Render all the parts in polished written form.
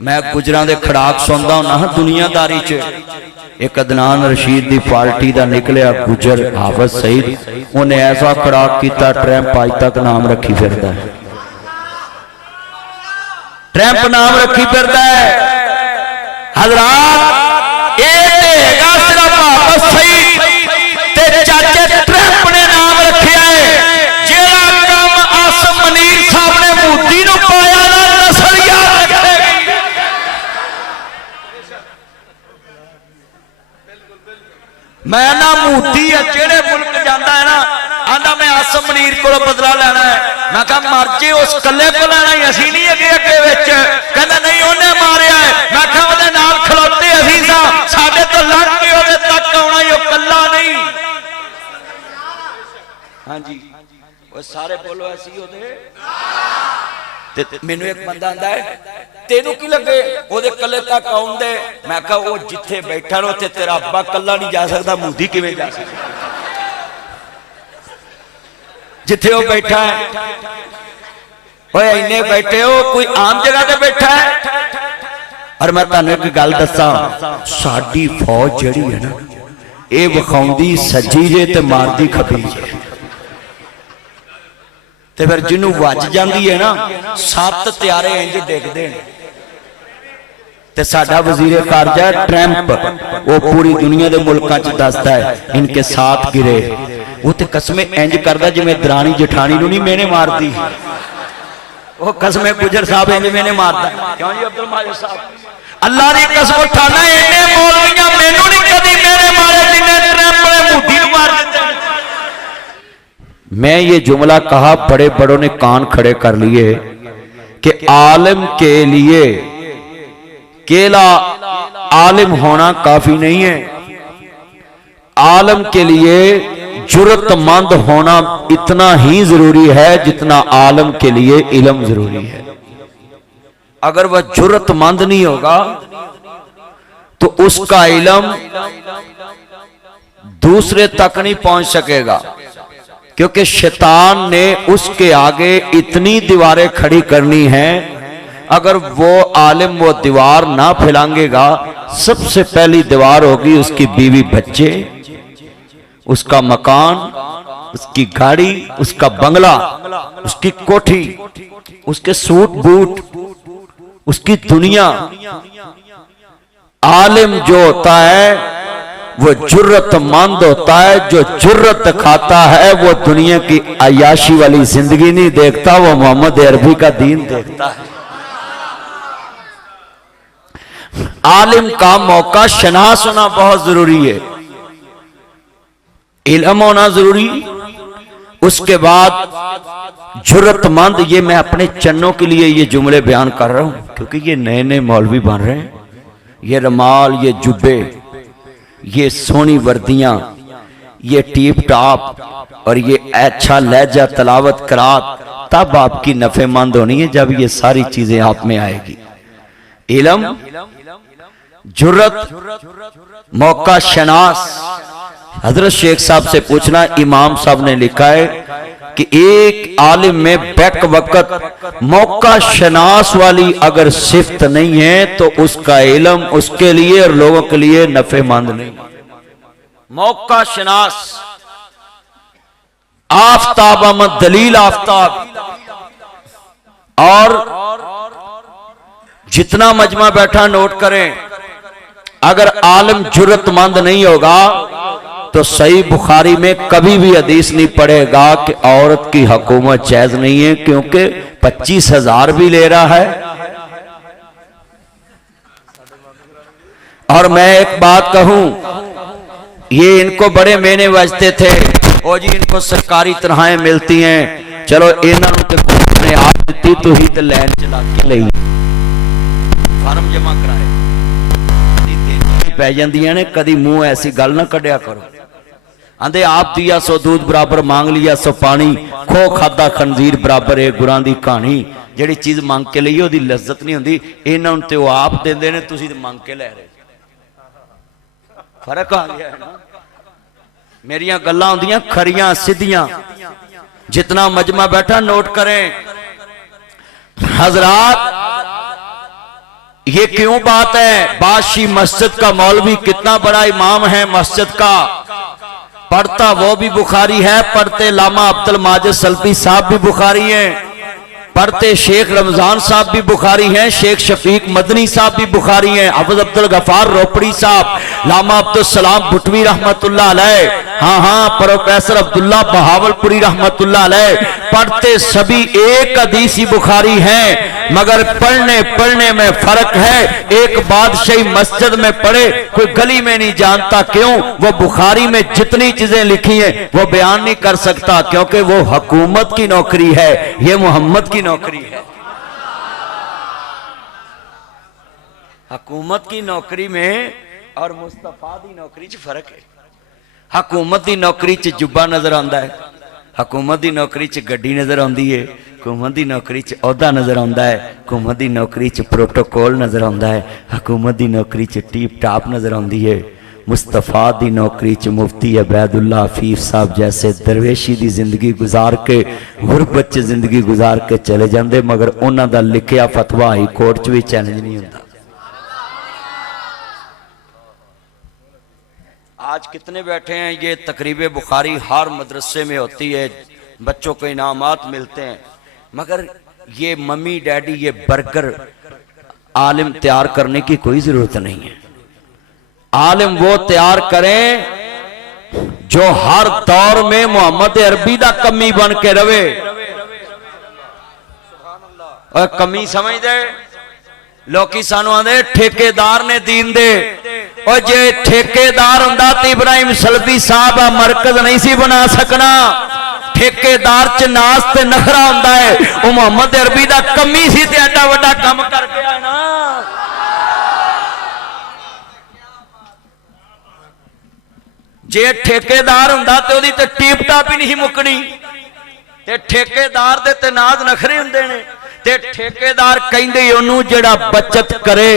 मैं गुजरां दे खड़ाक सुनदा हुंदा हां दुनियादारी च। एक अदनान रशीद दी पार्टी दा निकलिया गुजर हाफिज सईद, उन्हें ऐसा खड़ाक किया ट्रैंप अज तक नाम रखी फिरदा है, ट्रैंप नाम रखी फिरदा है। हजरात ये हैगा सिर्फ हाफिज सईद ते चाचे ट्रैंप ने नाम रखिया है। जेड़ा काम आसम मनीर साहब ने मोदी नूं पाया ना नस्ल याद रखेगी। मैं ना मोदी है जेड़े मुल्क जाता है ना आंदा मैं आसम मनीर को बदला लेना है। मैं कहा मर जे उस कले को लेना ही, असी नहीं अगे अगे विच। कहंदा नहीं उन्हें मारिया है। मैं कहा उहदे नाल खलोते असी सा, साडे तो लंघ के उहदे तक आउणा ही, ओह कल्ला नहीं। हाँ जी वो सारे बोलो ऐसी उहदे। मैनू एक बंदा आंदा है तेनू की लगे उहदे कले तक आउण दे। मैं कहा वो जिथे बैठा ना उत्थे तेरा अब्बा कल्ला नहीं जा सकता, मोदी किवें जा सकता जिथे वो बैठा है। इन्ने बैठे हो कोई आम जगह पे बैठा है। और मैं तुहानू एक गल दसा, साडी फौज जिहड़ी है ना ये विखाउंदी सज्जी जे ते मारदी खब्बी जे। ते फिर जिन्हों वज जाती है ना 7 त्यारे इंज डिगदे ने। ते साडा वजीर खारजा ट्रैंप वो पूरी दुनिया के मुल्कों च दसदा है इनके साथ गिरे। वो तो कसमें इंज करदा जिवें दरानी जठानी नूं नहीं मेने मारदी, वो कसमें गुजर साहब इंज मेने मारदा। क्यों जी अब्दुल माजिद साहब, अल्लाह दी कसम उठाना इन्ने मौलवियां मैनू नहीं कदी मेरे मारे जिन्ने ट्रैंप ने मोदी नूं मार दित्ते। मैं ये जुमला कहा, बड़े बड़ों ने कान खड़े कर लिए कि आलिम के लिए केला आलिम होना काफी नहीं है, आलिम के लिए जुर्रतमंद होना इतना ही जरूरी है जितना आलिम के लिए इल्म जरूरी है। अगर वह जुर्रतमंद नहीं होगा तो उसका इल्म दूसरे तक नहीं पहुंच सकेगा, क्योंकि शैतान ने उसके आगे इतनी दीवारें खड़ी करनी हैं। अगर वो आलिम वो दीवार ना फैलांगेगा, सबसे पहली दीवार होगी उसकी बीवी बच्चे, उसका मकान, उसकी गाड़ी, उसका बंगला, उसकी कोठी, उसके सूट बूट, उसकी दुनिया। आलिम जो होता है वो जुर्रतमंद होता है, जो जुर्रत खाता है वो दुनिया की अयाशी वाली जिंदगी नहीं देखता, वो मोहम्मद अरबी का दीन देखता है। आलिम का मौका शनास होना बहुत जरूरी है, इल्म होना जरूरी। उसके बाद जुर्रतमंद, ये मैं अपने चन्नों के लिए ये जुमले बयान कर रहा हूं क्योंकि ये नए नए मौलवी बन रहे हैं। ये रमाल, ये जुब्बे, ये सोनी वर्दियां, ये टीप टॉप और ये अच्छा लहजा तलावत करात, तब आपकी नफेमंद होनी है जब ये सारी चीजें आप में आएगी। इल्म, जुर्रत, मौका शनास। हजरत शेख साहब से पूछना, इमाम साहब ने लिखा है कि एक आलिम में बैक वक्त मौका शनास वाली अगर सिफ्त नहीं है तो उसका इल्म उसके लिए और लोगों के लिए नफेमंद नहीं। मौका शनास, आफताब अहमद दलील आफ्ताब। और जितना मजमा बैठा नोट करें, अगर आलिम जुर्रतमंद नहीं होगा तो सही बुखारी में कभी भी हदीस नहीं पढ़ेगा कि औरत की हुकूमत जायज नहीं है, क्योंकि 25,000 भी ले रहा है। और मैं एक बात कहूं, ये इनको बड़े महीने बजते थे, ओ जी इनको सरकारी तनख्वाहें मिलती हैं, चलो इन्होंने ने आप दी तो ही तो लैन चला के ली फार्म जमा कराए पै जांदियां ने। कदी मुंह ऐसी गल ना कढ़िया करो। आंदे आप दिया सो दूध बराबर मांग लिया सो पानी, खो खादा खंजीर बराबर है गुरां दी कहानी। जिहड़ी चीज मांग के लई ओदी लज्जत नहीं हुंदी, इन्हां नूं ते ओ आप देंदे ने, तुसीं ते मांग के लै रहे। फर्क आ गया है ना। मेरियां गल्लां हुंदियां खरियां सीधियां। जितना मजमा बैठा नोट करें। हजरात ये क्यों बात है? बादशाही मस्जिद का मौलवी कितना बड़ा इमाम है मस्जिद का, पढ़ता वो भी बुखारी है, पढ़ते लामा अब्दुल माजिद सल्फी साहब भी बुखारी हैं, पढ़ते शेख रमजान साहब भी बुखारी हैं, शेख शफीक मदनी साहब भी बुखारी हैं, हफज अब्दुल गफार रोपड़ी साहब, लामा अब्दुल सलाम भुटवी रहमतुल्लाह अलैह, हाँ प्रोफेसर अब्दुल्ला बहावलपुरी रहमतुल्लाह अलैह, पढ़ते सभी एक हदीसी बुखारी हैं, मगर पढ़ने पढ़ने में फर्क है। एक बादशाही मस्जिद में पढ़े, कोई गली में नहीं जानता, क्यों? वो बुखारी में जितनी चीजें लिखी हैं वो बयान नहीं कर सकता, क्योंकि वो हुकूमत की नौकरी है, ये मोहम्मद की नौकरी है। हुकूमत की नौकरी में और मुस्तफा दी नौकरी च फर्क है। हुकूमत की नौकरी च जुब्बा नजर आता है, हुकूमत की नौकरी च गड्डी नजर आती है, हुकूमत की नौकरी च औहदा नजर आता है, हुकूमत की नौकरी च प्रोटोकॉल नजर आता है, हुकूमत की नौकरी च टीप टाप नजर आती है। मुस्तफा दी नौकरी च मुफ्ती अबैदुल्ला हफीफ साहब जैसे दरवेशी की जिंदगी गुजार के, गुरबत च जिंदगी गुजार के चले जाते, मगर उन्हों का लिखिया फतवा हाई कोर्ट च भी चैलेंज नहीं होता। आज कितने बैठे हैं, ये तकरीब बुखारी हर मदरसे में होती है, बच्चों को इनामात मिलते हैं, मगर ये मम्मी डैडी ये बर्गर आलिम तैयार करने की कोई जरूरत नहीं है। आलिम वो तैयार करें जो हर दौर में मोहम्मद अरबी का कमी बन के रवे। और कमी समझ दे लोकी सानू आंदे ठेकेदार ने दीन दे, और जे ठेकेदार हुंदा तो इब्राहिम सल्फी साहब मरकज नहीं सी बना सकना। ठेकेदार च नास ते नखरा हुंदा है, वो मोहम्मद अरबी दा कमी सी ते एडा वड्डा काम कर गया ना। जे ठेकेदार हुंदा ते ओदी ते टीप टाप ही नहीं मुकनी, ते ठेकेदार दे ते नाज नखरे हुंदे ने, ते ठेकेदार कहंदे ओनू जेड़ा बचत करे,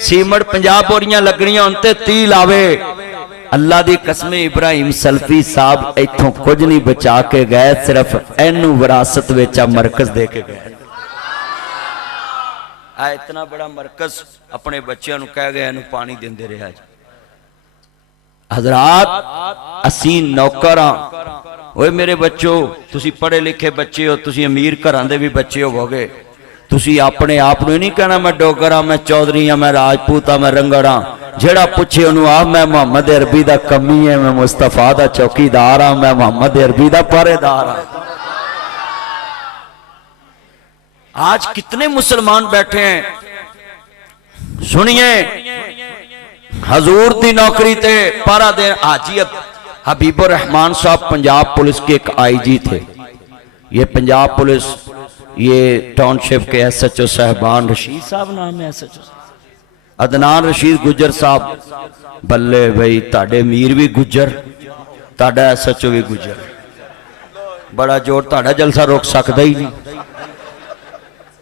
सीमट 50 बोरियां लगनियां उन ते 30 लावे। अल्लाह दी कसम इब्राहिम सल्फी साहब इथों कुछ नहीं बचा के गए, सिर्फ एनू विरासत विच मरकज दे के गए। आ इतना बड़ा मरकज अपने बच्चों नू कह गए, एनू पानी देंदे रहे। हजरात असी नौकर हाँ, ओए मेरे बच्चों, तुसी पढ़े लिखे बच्चे हो, तुसी अमीर घरां दे भी बच्चे होवोगे, तुसी अपने आप नूं नहीं कहना मैं डोगर हाँ, मैं चौधरी हाँ, मैं राजपूत हाँ, मैं रंगड़ हाँ। जेड़ा पूछे उन्होंने आ मैं मोहम्मद अरबी दा कमी है, मैं मुस्तफा दा चौकीदार हाँ, मैं मोहम्मद अरबी दा पहरेदार हाँ। आज कितने मुसलमान बैठे हैं, सुनिए, हजूर दी नौकरी ते पारा दे हाजी हबीबुर रहमान साहब पंजाब पुलिस के एक आईजी थे। ये पंजाब पुलिस, ये टाउनशिप के SHO साहबान, रशीद साहब नाम है SHO, अदनान रशीद गुजर साहब, बल्ले भाई ताड़े मीर भी गुजर, ताड़ा SHO भी गुजर, बड़ा जोर, ताड़ा जलसा रोक सकता ही नहीं।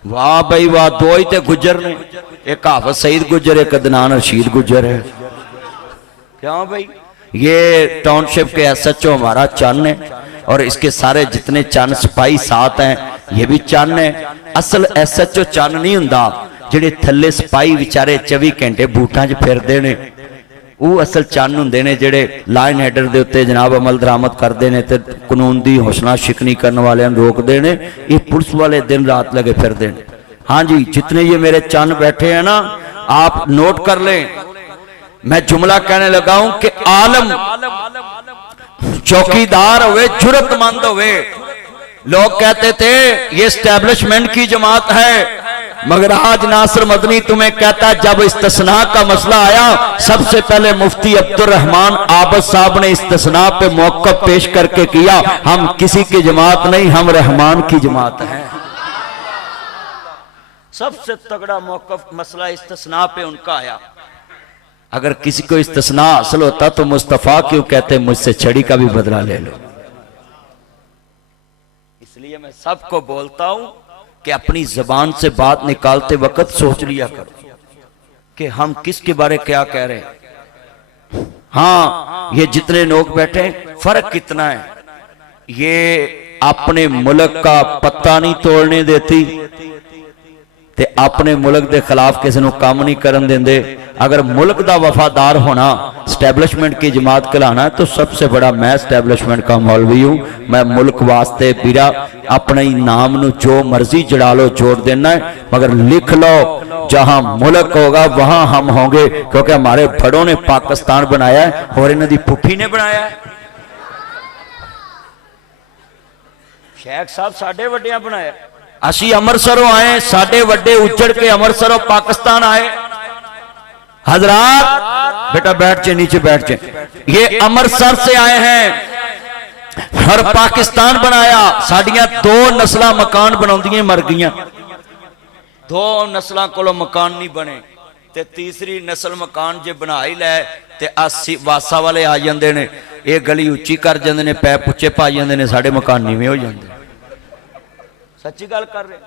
वाह भाई वाह, दो ही ते गुजर ने, एक हाफिज सईद गुजर, एक अदनान रशीद गुजर है। क्यों भाई? ये टाउनशिप के SHO हमारा चन्न है, और इसके सारे जितने चन्न सिपाही साथ हैं ये भी चन्न है। असल SHO चन्न नहीं हुंदा, जेडे थल्ले सिपाही बेचारे 24 घंटे बूटां 'च फिरदे ने, वो असल चन्न हुंदे ने, जेडे लाइन हेडर दे उत्ते जनाब अमल दरामद करते हैं ते कानून दी हौसला शिकनी करने वाले रोकते हैं। ये पुलिस वाले दिन रात लगे फिरदे ने। हाँ जी, जितने ये मेरे चन्न बैठे हैं ना, आप नोट कर लें, मैं जुमला कहने लगा हूं कि आलम चौकीदार होवे, जुर्रतमंद होवे। लोग कहते थे ये एस्टेब्लिशमेंट की जमात है, मगर आज नासिर मदनी तुम्हें कहता है जब इस्तिस्ना का मसला आया, सबसे पहले मुफ्ती अब्दुल रहमान आबद साहब ने इस्तिस्ना पे मौक़िफ़ पेश करके किया, हम किसी की जमात नहीं, हम रहमान की जमात है। सबसे तगड़ा मौक़िफ़ मसला इस्तिस्ना पे उनका आया। अगर किसी को इस्तिस्ना हासिल होता तो मुस्तफा क्यों कहते मुझसे छड़ी का भी बदला ले लो। इसलिए मैं सबको बोलता हूं कि अपनी जबान से बात निकालते वक्त सोच लिया करो कि हम किसके बारे क्या कह रहे हैं। हाँ, ये जितने लोग बैठे फर्क कितना है, ये अपने मुल्क का पत्ता नहीं तोड़ने देती, ते अपने मुल्क के खिलाफ किसी को काम नहीं करन देंदे। अगर मुल्क का वफादार होना, स्टैबलिशमेंट की जमात कहलाना, तो सबसे बड़ा मैं स्टैबलिशमेंट का मौलवी हूँ। मैं मुल्क वास्ते बीरा अपने नाम नू जो मर्जी जड़ा लो, जोड़ देना है, मगर लिख लो जहां मुल्क होगा वहां हम होंगे, क्योंकि हमारे बड़ों ने पाकिस्तान बनाया है और इन्हों की पुफी ने बनाया है। शेख साहब साडे वड्डियां बनाया, असी अमृतसरों आए, साडे वड्डे उजड़ के अमृतसरों पाकिस्तान आए। हजरात बेटा बैठ जाए, नीचे बैठ जाए। ये अमृतसर से आए हैं और पाकिस्तान बनाया। साडियां 2 नस्लां मकान बनाउंदियां मर गईयां, 2 नस्लों को मकान नहीं बने, ते तीसरी नस्ल मकान जे बना ही लै ते 80 वासा वाले आ जाते हैं, ये गली उच्ची कर जाते हैं, पैप उच्चे पा जाते हैं, साढ़े मकान नीवें हो जाते। सच्ची गल कर रहे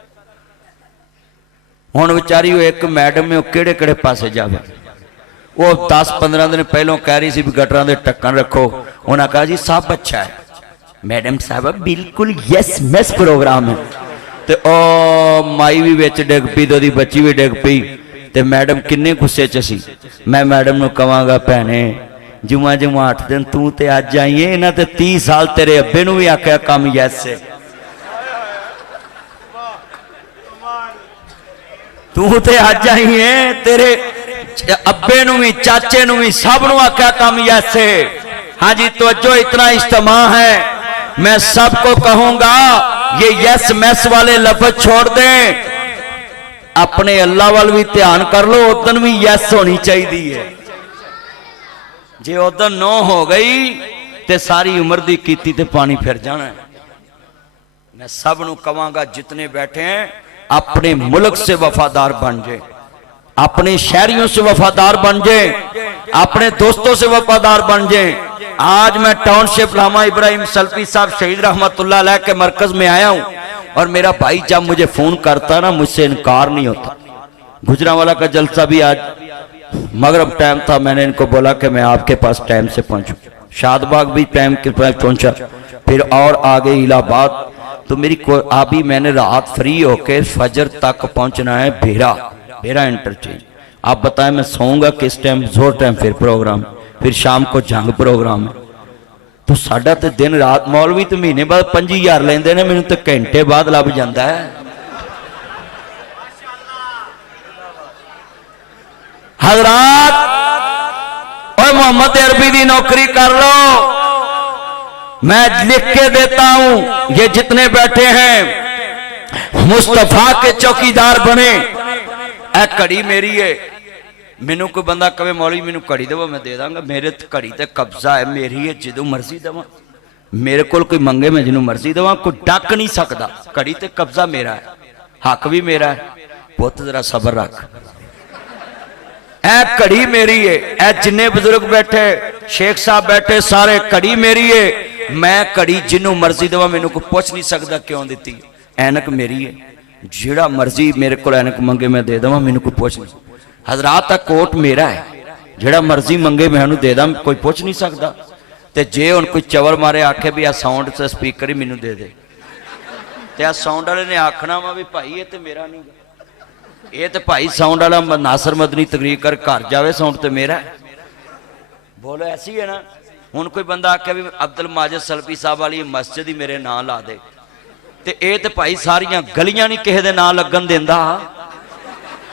हुण विचारी एक मैडम है, किहड़े किहड़े पासे जावे। वो 10-15 दिन पहलों कह रही सी भी गटरां दे ढक्कन रखो, उन्हें कहा जी सब अच्छा है। मैडम साहब बिल्कुल यस मैस प्रोग्राम है। ते ओ माई भी विच डिग पई, तो बच्ची भी डिग पई, ते मैडम किन्ने गुस्से च सी। मैं मैडम नूं कहांगा भैणे जुमा जुमा 8 दिन तू ते अज आई है, इन्हां ते 30 साल तेरे अब्बे नूं भी आख्या कम यस है, तू ते अज आई है, तेरे अब्बे नूं भी चाचे नूं भी सब नूं आख्या कम यस है। हाँ जी तवज्जो, इतना इज्तिमा है, मैं सबको कहूंगा ये यस मैस वाले लफ्ज छोड़ दें, अपने अल्लाह वाल भी ध्यान कर लो, उदन भी यस होनी चाहिए। जे उदन नो हो गई ते सारी उम्र दी कीती ते पानी फिर जाना है। मैं सब नूं कहांगा जितने बैठे हैं अपने मुल्क से वफादार बन जाए, अपने शहरियों से वफादार बन जाए, अपने दोस्तों से वफादार बन जाए। आज मैं टाउनशिप लामा इब्राहिम सल्फी साहब शहीद रहमतुल्लाह अलैह के मरकज में आया हूं, और मेरा भाई जब मुझे फोन करता ना मुझसे इनकार नहीं होता। गुजरांवाला का जलसा भी आज मगरब टाइम था, मैंने इनको बोला कि मैं आपके पास टाइम से पहुंचूं। शादबाग भी टाइम के पास पहुंचा, फिर और आगे इलाहाबाद। तो मेरी अभी मैंने रात फ्री होकर फजर तक पहुंचना है भेरा इंटरचेंज। आप बताएं मैं सोऊंगा किस टाइम? जोर टाइम फिर प्रोग्राम, फिर शाम को जंग प्रोग्राम है। तो साडा तो दिन रात, मौलवी तो महीने बाद 5000 लेंदे ने, मैनूं तो घंटे बाद लभ जाता है। हजरात और मोहम्मद अरबी की नौकरी कर लो, मैं लिख के देता हूं। ये जितने बैठे हैं मुस्तफा के चौकीदार बने। ए घड़ी मेरी है, मैनू कोई बंदा कहे मौलवी मैनू घड़ी देवो, मैं दे दांगा। मेरे घड़ी ते कब्जा है, मेरी है, जो मर्जी देव। मेरे को कोई मंगे मैं जिन्हों मर्जी देव, कोई डक नहीं सकता। घड़ी ते कब्जा मेरा है, हक भी मेरा है। पुत जरा सबर रख, ए घड़ी मेरी है। ए जिन्ने बुजुर्ग बैठे, शेख साहब बैठे, सारे घड़ी मेरी है। मैं घड़ी जिन्हों मर्जी देव, मैनू कोई पुछ नहीं सकता क्यों दी। ऐनक मेरी है, जिहड़ा मर्जी मेरे को ऐनक मंगे मैं दे देवां, मैनू कोई पुछ नहीं। हजरात का कोट मेरा है, जिहड़ा मर्जी मंगे मैं उन्होंने दे दा, कोई पुछ नहीं सकता। तो जे हुण कोई चवल मारे आखे भी आ साउंड से स्पीकर ही मैनू दे दे, तो आ साउंड वाले ने आखना वा भी भाई ये तो मेरा नहीं, ये तो भाई साउंड वाला नासर मदनी तकरीर कर घर जावे, साउंड तो मेरा है। बोलो ऐसी है ना। हुण कोई बंदा आखे भी अब्दुल माजिद सल्फी साहब वाली मस्जिद ही मेरे नाम ला दे, तो ये तो भाई सारियां गलियां नहीं किसी दे नाम लगन देंदा,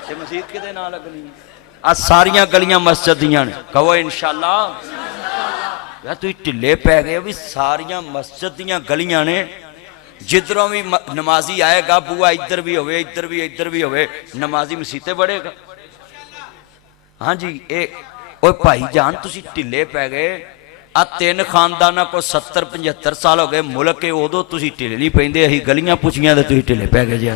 ते मसीत किते नाम लगनी। आ सारियां गलियां मस्जिद दियां ने, कहो इंशाअल्लाह। यार तुसीं ढिले पै गए भी, सारियां मस्जिद दियां गलियां ने, जिधरों भी नमाजी आएगा बुआ इधर भी होवे, इधर भी, इधर भी होवे, नमाजी मसीते बढ़ेगा। हाँ जी, ये ओए भाई जान तुसीं ढिले पै गए। आ 3 खानदाना को 70-75 साल हो गए मुल्क के, उदों तुसीं ढिले नहीं पैंदे, असीं गलियां पुछियां ते तुसीं ढिले पै गए जी।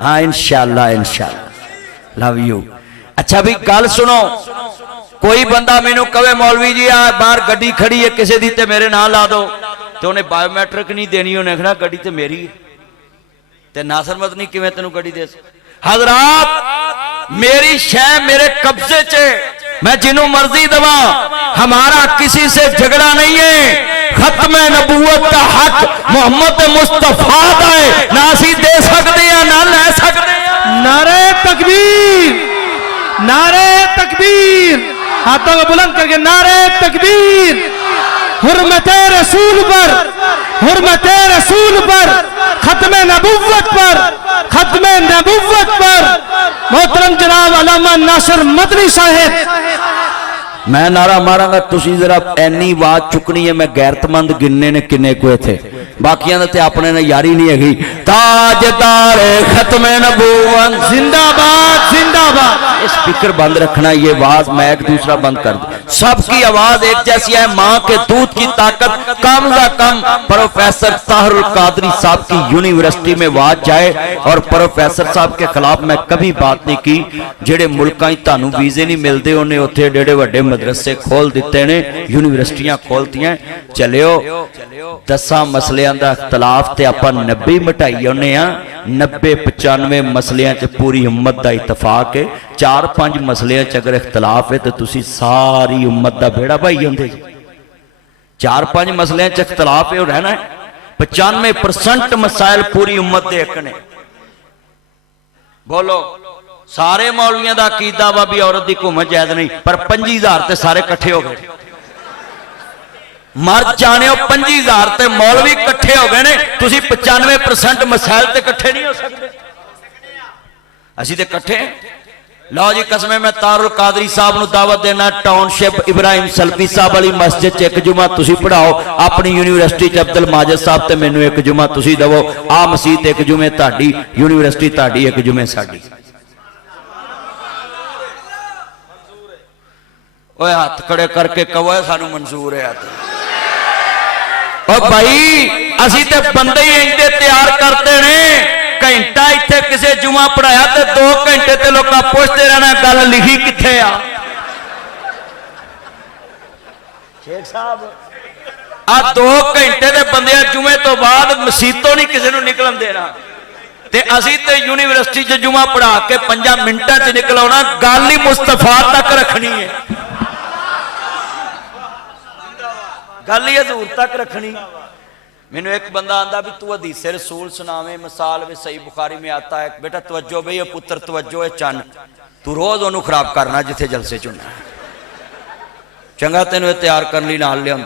हाँ इंशाअल्लाह, इंशाअल्लाह, लव यू। अच्छा भी गल सुनो, कोई बंदा मैनू कहे मौलवी जी आ बाहर गड्डी खड़ी है किसी दी ते मेरे नाम ला दो, तो उन्हें बायोमैट्रिक नहीं देनी, उन्हें कहना गड्डी तो मेरी है, ते नासर मदनी किवें तैनूं गड्डी दे। हजरात मेरी शय मेरे कब्जे च, मैं जिन्हों मर्जी दवा, हमारा किसी से झगड़ा नहीं है। खत्म नबूवत का हक मुहम्मद मुस्तफा दा है, ना असी दे सकते हैं ना ले सकते हैं। नारे तकबीर, नारे तकबीर, हाथों को बुलंद करके नारे तकबीर। हुर्मते रसूल पर, हुर्मते रसूल पर, खत्म नबूवत पर, खत्म नबूवत पर मोहतरम जनाब अल्लामा नासिर मदनी साहिब। मैं नारा मारांगा, तुसी जरा एनी आवाज चुकनी है। मैं गैरतमंद गिनने ने किन्ने को थे, बाकियां ते अपने ने यारी नहीं हैगी। ताजदार खत्म नबूवत जिंदाबाद, जिंदाबाद। स्पीकर बंद रखना, ये आवाज मैक दूसरा बंद कर दो। सबकी आवाज एक जैसी है, माँ के दूध की ताकत कम से कम प्रोफेसर ताहरुल कादरी साहब की यूनिवर्सिटी में आवाज जाए। और प्रोफेसर साहब के खिलाफ मैं कभी बात नहीं की। जेड़े मुल्कां तानू वीजे नहीं मिलते उन्हें उत्थे डेढ़े वड्डे मदरसे खोल दिते ने, यूनिवर्सिटियां खोलतियां। चलियो 10 मसलियां दा इख्तलाफ ते आपां 90 मिटाई आने आ। 90-95 मसलियां च पूरी उम्मत दा इतफाक है। 4-5 मसलियां च अगर इख्तलाफ है तो तुसी सारी उम्मत दा बेड़ा भाई होंदे जी। 4-5 मसलियां च इख्तलाफ है, रहना है। 95% मसाइल पूरी उम्मत दे एक ने। बोलो, सारे मौलवियों का अकीदा वा भी औरत की घूम जायज नहीं, पर 25,000 ते सारे इकट्ठे हो गए। मर जाने 25,000 ते मौलवी इकट्ठे हो गए ने, तुसी 95% मसाइल ते इकट्ठे नहीं हो सकते। असी ते इकट्ठे। लो जी कसम, मैं तारुल कादरी साहब नूं दावत देना, टाउनशिप इब्राहिम सलफी साहब वाली मस्जिद च एक जुमा तुसी पढ़ाओ। अपनी यूनिवर्सिटी च अब्दुल माजिद साहब ते मैनू एक जुमा तुसी दवो। आ मसीत एक जुमे ताड़ी, यूनिवर्सिटी ताड़ी, एक जुमे साडी। ओए हाथ खड़े करके कहो सानू मंजूर है। और भाई असी ते बंदे ही इंदे तैयार करते ने। घंटा इत्थे किसे जुमा पढ़ाया तो 2 घंटे ते लोग पुछते रहना गल लिखी किथे आ। शेख साहब आ 2 घंटे दे बंदे जुमे तो बाद मसीतों नहीं किसी को निकलन देना। ते असी ते यूनिवर्सिटी च जुमा पढ़ा के 5 मिनटां च निकल आना। गल ही मुस्तफा तक रखनी है, गल ही हजूर तक रखनी। मैनू एक बंदा आंदा भी तू हदीसे रसूल सुनावे, मिसाल में सही बुखारी में आता है। बेटा तवज्जो बई पुत्र तवज्जो है चन, तू रोज ओनू खराब करना जिथे जलसे चुनना। चंगा तेन तैयार करने नाल लिया।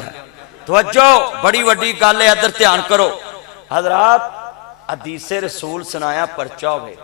तवज्जो बड़ी वड्डी गल है, इधर ध्यान करो हजरात। हदीसे रसूल सुनाया परचा होवे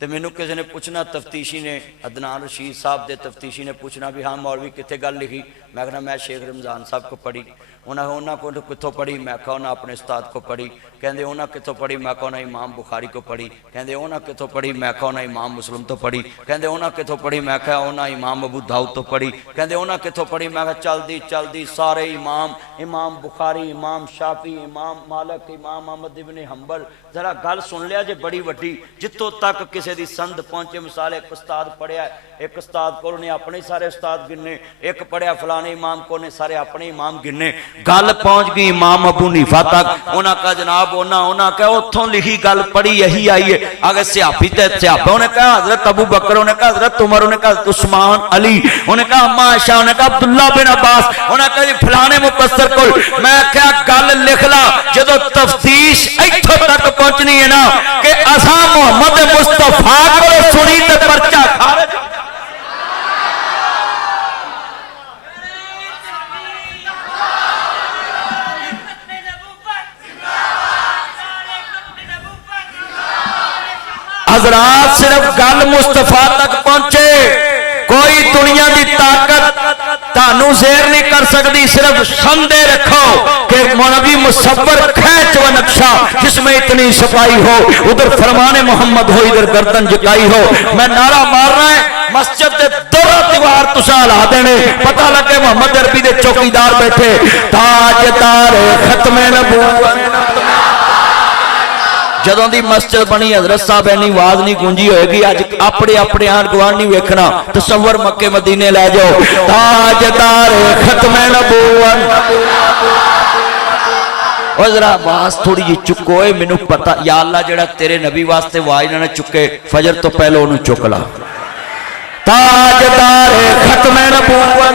तो मैनू किसी ने पूछना, तफ्तीशी ने, अदनान रशीद साहब के तफ्तीशी ने पूछना भी हाँ मौलवी कितने गल लिखी। मैं कहना मैं शेख रमजान साहब को पढ़ी। उन्होंने को कितों पढ़ी? मैं कहा उन्हें अपने उस्ताद को पढ़ी। कहते उन्हें कितों पढ़ी? मैं कहा उन्हें इमाम बुखारी को पढ़ी। कहते उन्हें कितों पढ़ी? मैं कहा उन्हें इमाम मुस्लिम तो पढ़ी। कहते उन्हें कितों पढ़ी? मैं कहा उन्हें इमाम अबू दाऊद तो पढ़ी। कहते उन्हें कितों पढ़ी? मैं कहा चलदी चलदी सारे इमाम, इमाम बुखारी, इमाम शाफी, इमाम मालिक, इमाम अहमद इब्न हंबल। जरा गल सुन लिया जे बड़ी वड्डी, जितों तक किसी की संद पहुंचे। मिसाल एक उस्ताद पढ़िया, एक उस्ताद को ने अपने सारे उस्ताद गिने, एक पढ़िया फलाने इमाम को ने सारे अपने इमाम गिने। गल पहुंच गई इमाम अबू हनीफा तक। उन्हें कहा जनाब उन्हें कहा उतों लिखी गल पढ़ी यही आई है। अगर स्याफी ते स्याफा, उन्हें कहा हजरत अबू बकर, उन्हें कहा हजरत उमर, उन्हें कहा उस्मान अली, उन्हें कहा अम्मा आयशा, उन्हें कहा अब्दुल्ला बिन अब्बास, उन्हें कहा जी फलाने मुफस्सिर को। मैं क्या गल लिख ला, जो तफ्तीश इत्थों तक पहुंचनी है ना कि असा मुहम्मद मुस्तफा को सुनी ते परचा खारिज। हजरात सिर्फ गल मुस्तफा तक पहुंचे, कोई दुनिया की ताकत तानू शेर नहीं कर सकती। सिर्फ समझे रखो कि मौलवी मुसव्वर खैच व नक्शा जिसमें इतनी सफाई हो, उधर फरमाने मोहम्मद हो, इधर गर्दन झुकाई हो। मैं नारा मारना है मस्जिद के दोनों दीवार तुसा हिला देने, पता लगे मोहम्मद अरबी के चौकीदार बैठे। ताजदार खत्मे नबूवत जदों दी मस्जिद बनी हजरत साहब इन्नी आवाज नहीं गूंजी होगी। अज अपने अपने आन गुआन नहीं वेखना, तसव्वुर मक्के मदीने लै जाओ। ताजदार खत्मे नबूवत। और जरा आवाज थोड़ी जी चुको, मैनू पता या अल्लाह जेड़ा तेरे नबी वास्ते आवाज ना चुके फजर तो पहले उन्होंने चुक ला। ताजदार खत्मे नबूवत।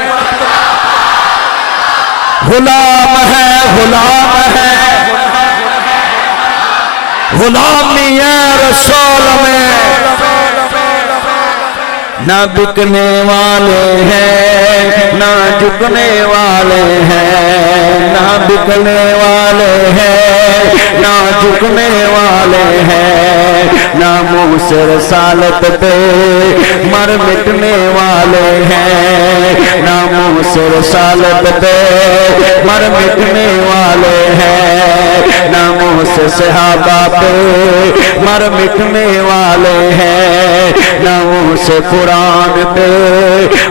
गुलाम है, गुलाम है, गुलामी है रसूल में, ना बिकने वाले हैं ना झुकने वाले हैं, ना बिकने वाले हैं ना झुकने वाले हैं, ना मुँह से रसालत पे मर मिटने वाले हैं, ना मुँह से रसालत पे मर मिटने वाले हैं, ना मुँह से सहाबा पे मर मिटने वाले हैं, ना मुँह से कुरान पे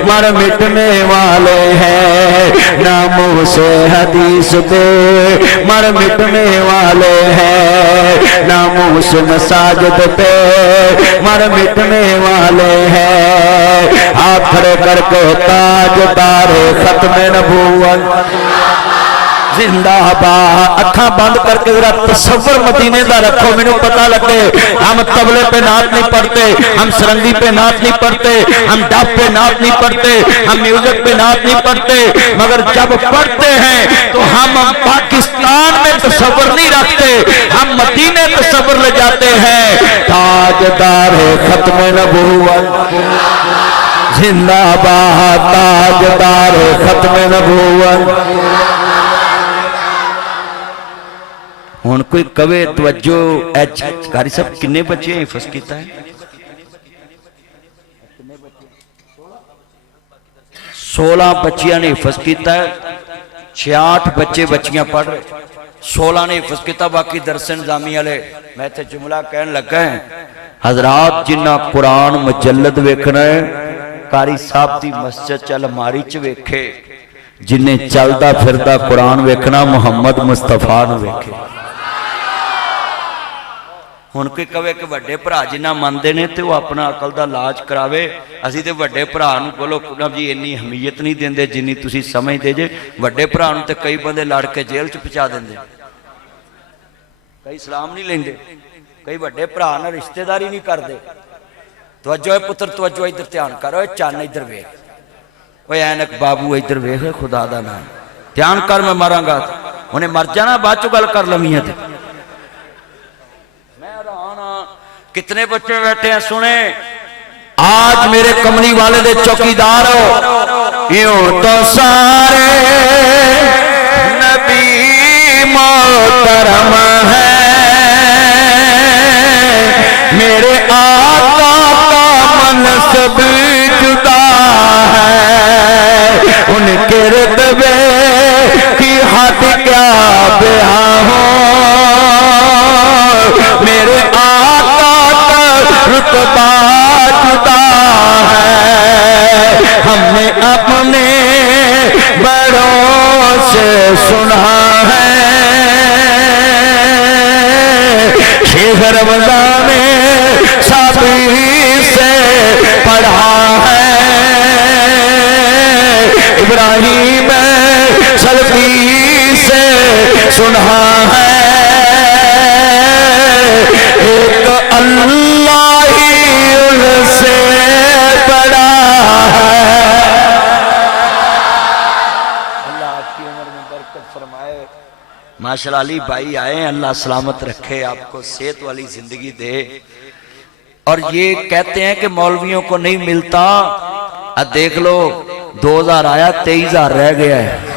मर मिटने वाले हैं, ना मुँह से हदीस पे मर मिटने वाले हैं, ना मुँह से मसाजिद पे मर मिटने वाले हैं। हाथ खड़े करके ताजदार खत्म नबूवत जिंदाबाद। अखा बंद करके जरा तसव्वुर मदीने का रखो, मैंने पता लगे हम तबले पे नात नहीं पढ़ते, हम सरंगी पे नात नहीं पढ़ते, हम डब पे नात नहीं पढ़ते, हम म्यूजिक पे नात नहीं पढ़ते, मगर जब पढ़ते हैं तो हम पाकिस्तान में तसव्वुर नहीं रखते, हम मदीने तसव्वुर ले जाते हैं। ताजदार खत्म नबूवत जिंदाबाद, ताजदार खत्म नबूवत। हुण कोई कवे तवज्जो एच कारी साहब किन्ने बच्चे हिफज किया है? 16 बच्चियां ने हिफज किया है, 66 बच्चे बच्चियां पढ़ रहे, 16 ने हिफज किया, बाकी दरस निजामी वाले। मैं इत्थे जुमला कहन लगा है, हजरात जिन्ना कुरान मुजल्लद वेखना है कारी साहब की मस्जिद च अलमारी च वेखे, जिन्हें चलता फिरदा कुरान वेखना मुहम्मद मुस्तफा नूं वेखे। हुण कोई कहे कि वड्डे भरा जिन्ना मनते हैं तो वह अपना अकल का इलाज करावे, असीं ते वड्डे भरा नूं बोलो जी इन्नी अहमीयत नहीं देंदे जिन्नी तुसीं समझदे जे। वड्डे भरा नूं ते कई बंदे लड़ के जेल च पहुंचा देंदे, कई सलाम नहीं लेंदे, कई वड्डे भरा नाल रिश्तेदारी नहीं करते। तवज्जो है पुत्र, तवज्जो इधर ध्यान करो, चन्न इधर वेख, ओए ऐनक बाबू इधर वेख, खुदा दा नाम ध्यान कर, मैं मरांगा उन्हें मर जाना, बाद चो गल कर लवी है। कितने बच्चे बैठे हैं सुने, आज मेरे कमली वाले दे चौकीदार हो, यूं तो सारे नबी मोहतरम है, मेरे आका का मनसब जुदा है, उनके रुतबे की हद क्या बयां हो, मेरे रुतबा जुदा है, हमने अपने बड़ों से सुना है, शेख रमज़ान में साबी से पढ़ा है, इब्राहिम सलफी से सुना है, एक अल्लाह ही उनसे बड़ा है। अल्लाह आपकी उम्र में बरकत फरमाए। माशाअल्लाह अली भाई आए, अल्लाह सलामत रखे, आपको सेहत वाली जिंदगी दे। और ये कहते हैं कि मौलवियों को नहीं मिलता, अब देख लो 2000 आया 23,000 रह गया है,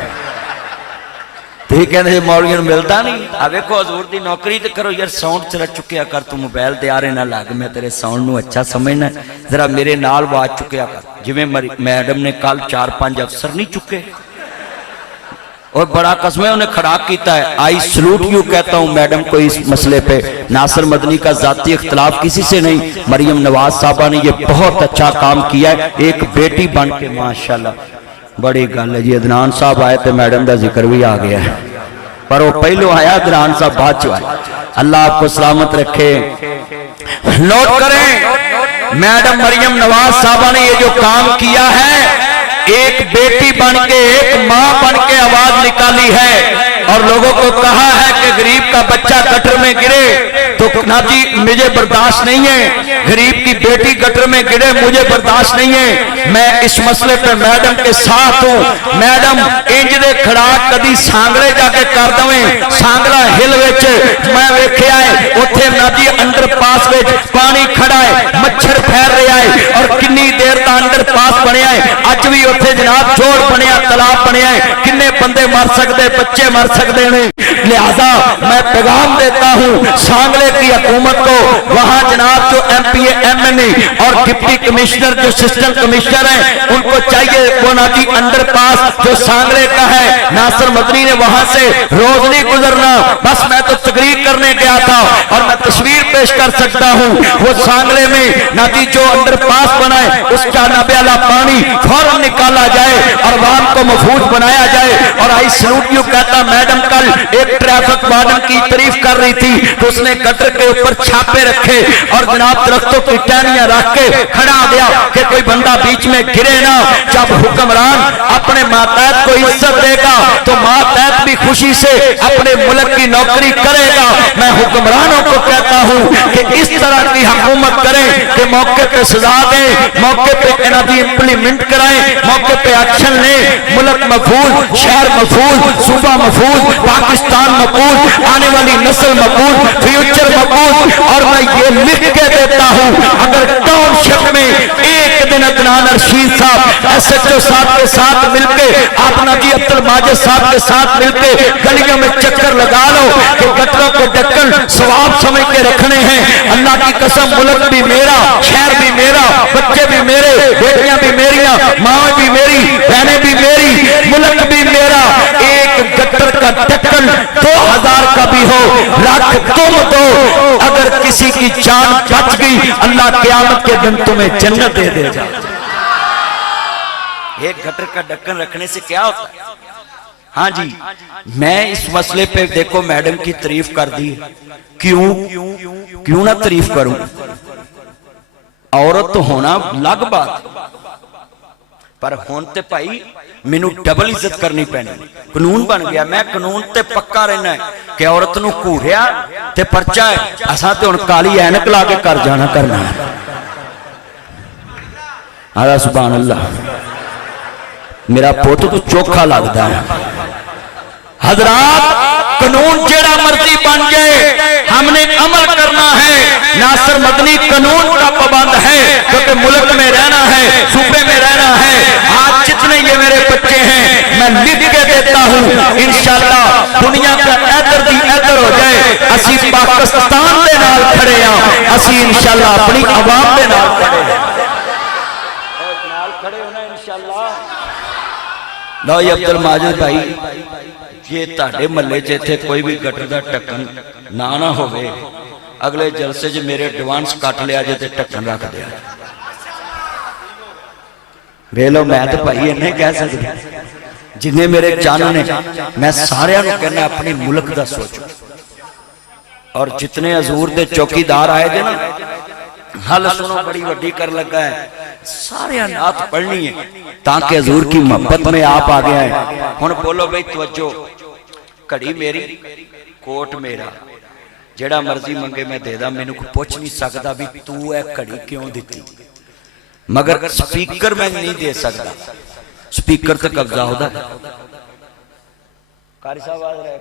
कहते मौलवी मिलता नहीं। अब देखो हजूर की नौकरी तो करो यार, साउंड चला चुकिया कर, तू मोबाइल ते आ रहे ना लग, मैं तेरे साउंड नू अच्छा समझना, जरा मेरे नाल आवाज चुकिया कर। जिवें मैडम ने कल 4-5 अफसर नहीं चुके, और बड़ा कसम है उन्हें खड़ा किया है। आई सलूट यू कहता हूँ मैडम को इस मसले पे। नासिर मदनी का जाती इख्तलाफ किसी से नहीं, मरियम नवाज साहबा ने ये बहुत अच्छा काम किया है, एक बेटी बन के माशाल्लाह, बड़ी गल है जी। अदनान साहब आए तो मैडम का जिक्र भी आ गया है, पर वो पहलो आया, अदनान साहब बाद चो आए। अल्लाह आपको सलामत रखे। नोट करें, मैडम मरियम नवाज साहबा ने ये जो काम किया है, एक बेटी बन के, एक मां बन के आवाज निकाली है। और लोगों को कहा है कि गरीब का बच्चा गटर में गिरे तो ना जी मुझे बर्दाश्त नहीं है, गरीब की बेटी गटर में गिरे मुझे बर्दाश्त नहीं है। मैं इस मसले पे मैडम के साथ हूं। मैडम इंज दे खड़ा कदी सांगले जाके कर दवें, सांगला हिल विच मैं वेख्या है उत्थे ना जी अंडरपास विच पानी खड़ा है, मच्छर फैल रहा है और किन्नी देर दा अंडरपास बनया है। अज भी उत्थे जनाब जोड़ बनया, तालाब बनया है, किन्ने बंदे मर सकते, बच्चे मर सकते हैं। लिहाजा मैं पैगाम देता हूं सांगले की हुकूमत को, वहां जनाब जो MPA MNE और डिप्टी कमिश्नर जो असिस्टेंट कमिश्नर हैं उनको चाहिए वो ना जी अंडरपास जो सांगले का है, नासिर मदनी ने वहां से रोज नहीं गुजरना। बस मैं तो तकरीर करने गया था और मैं तस्वीर पेश कर सकता हूं। वो सांगले में ना जी जो अंडरपास बना है उसका नबे वाला पानी फौरन निकाला जाए और वाहन को महफूज बनाया जाए। और आई सलूट यू कहता मैडम कल एक ट्रैफिक वार्डन की तारीफ कर रही थी तो उसने गटर के ऊपर छापे रखे और जनाब दरख्तों की टहनियां रख के खड़ा गया कि कोई बंदा बीच में गिरे ना। जब हुक्मरान अपने मातहत को इज्जत देगा तो मातहत भी खुशी से अपने मुल्क की नौकरी करेगा। मैं हुक्मरानों को कहता हूं कि इस तरह की हुकूमत करें कि मौके पे सजा दें, मौके पे इन्हें इंप्लीमेंट कराएं, मौके पे एक्शन लें। मुल्क महफूज, शहर महफूज, सूबा महफूज, पाकिस्तान महफूज, आने वाली नस्ल महफूज, फ्यूचर महफूज। और मैं ये लिख के देता हूं अगर टाउनशिप में एक दिन अदनान रशीद साहब SHO साहब के साथ मिलके अपना जी अब्दुल माजिद साहब के साथ मिलके गलियों में चक्कर लगा लो कि गटरों को ढक्कन सवाब समझ के रखने हैं। अल्लाह की कसम मुल्क भी मेरा, शहर भी मेरा, बच्चे भी मेरे, बेटियां भी मेरिया, माँ भी मेरी, बहनें भी मेरी, मुल्क भी मेरा। एक गटर का ढक्कन 2000 का भी हो रख तुम दो, अगर किसी की जान बच गई अल्लाह क़यामत के दिन तुम्हें जन्नत दे देगा। एक गटर का ढक्कन रखने से क्या होता है? हाँ जी, मैं इस मसले पे देखो मैडम की तारीफ कर दी, क्यों ना तारीफ करूं? औरत तो होना अलग बात, पर हुण ते भाई मैनू डबल इज्जत करनी पैनी। कानून बन गया, मैं कानून ते पक्का रहना है कि औरत नूं घूरिया ते परचा है, असां ते हुण काली ऐनक ला के कर जाना करना है। आला सुभान अल्लाह, मेरा पुत तो चोखा लगता है। हजरात कानून जेड़ा मर्जी बन जाए हमने अमल करना है। नासिर मदनी कानून का पाबंद है क्योंकि मुल्क में रहना है, सूबे में रहना है। आज जितने ये मेरे बच्चे हैं मैं लिख के देता हूं इंशाअल्लाह दुनिया का ऐदर दी ऐदर हो जाए, असी पाकिस्तान दे नाल खड़े हां, असी इंशाअल्लाह अपनी आवाम दे नाल खड़े हां। लो जी अब्दुल माजिद भाई, ये ताड़े महल्ले च इत्थे कोई भी गटर का ढक्कन ना होवे, अगले जलसे च मेरे एडवांस कट लिया जे ते ढक्कन रख दिया। वे लो मैं तो भाई इन्हें कह सकता जिन्हें मेरे चन ने, मैं सारियां नूं कहना अपने मुल्क का सोचो। और जितने हजूर दे चौकीदार आए थे ना, हल सुनो बड़ी वड्डी कर लगा है, सारे नात पढ़नी है ताकि हजूर की मोहब्बत में आप आ गया है। हुण बोलो भाई तवज्जो, घड़ी मेरी कोट मेरा, जेड़ा मर्जी मंगे मैं दे दा, मैनू कोई पुछ नहीं सकता भी तू है घड़ी क्यों दी, मगर स्पीकर मैं नहीं दे सकता, स्पीकर ते कब्जा होता है। कारी साहब आ रहा है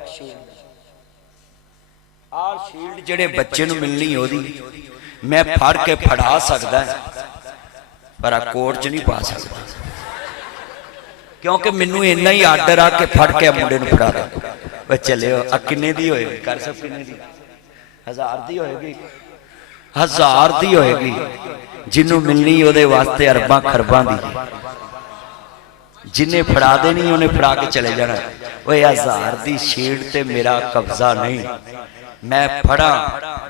आ शील्ड जेड़े बच्चे नूं मिलनी ओदी मैं फड़ के फड़ा सकता है पर कोर्ट च नहीं पा सकता, क्योंकि मैनू इन्ना ही आर्डर आ के फड़ के मुंडे नूं फड़ा दे। चले आ किन्ने दी होएगी? कर सब किन्ने दी? 1000 दी होएगी, 1000 दी होएगी। जिन्नू मिलनी ओदे वास्ते अरबां खरबां दी, जिन्हें फड़ा देनी उन्हें फड़ा के चले जाना। ओए 1000 दी शील्ड ते मेरा कब्जा नहीं, मैं फड़ा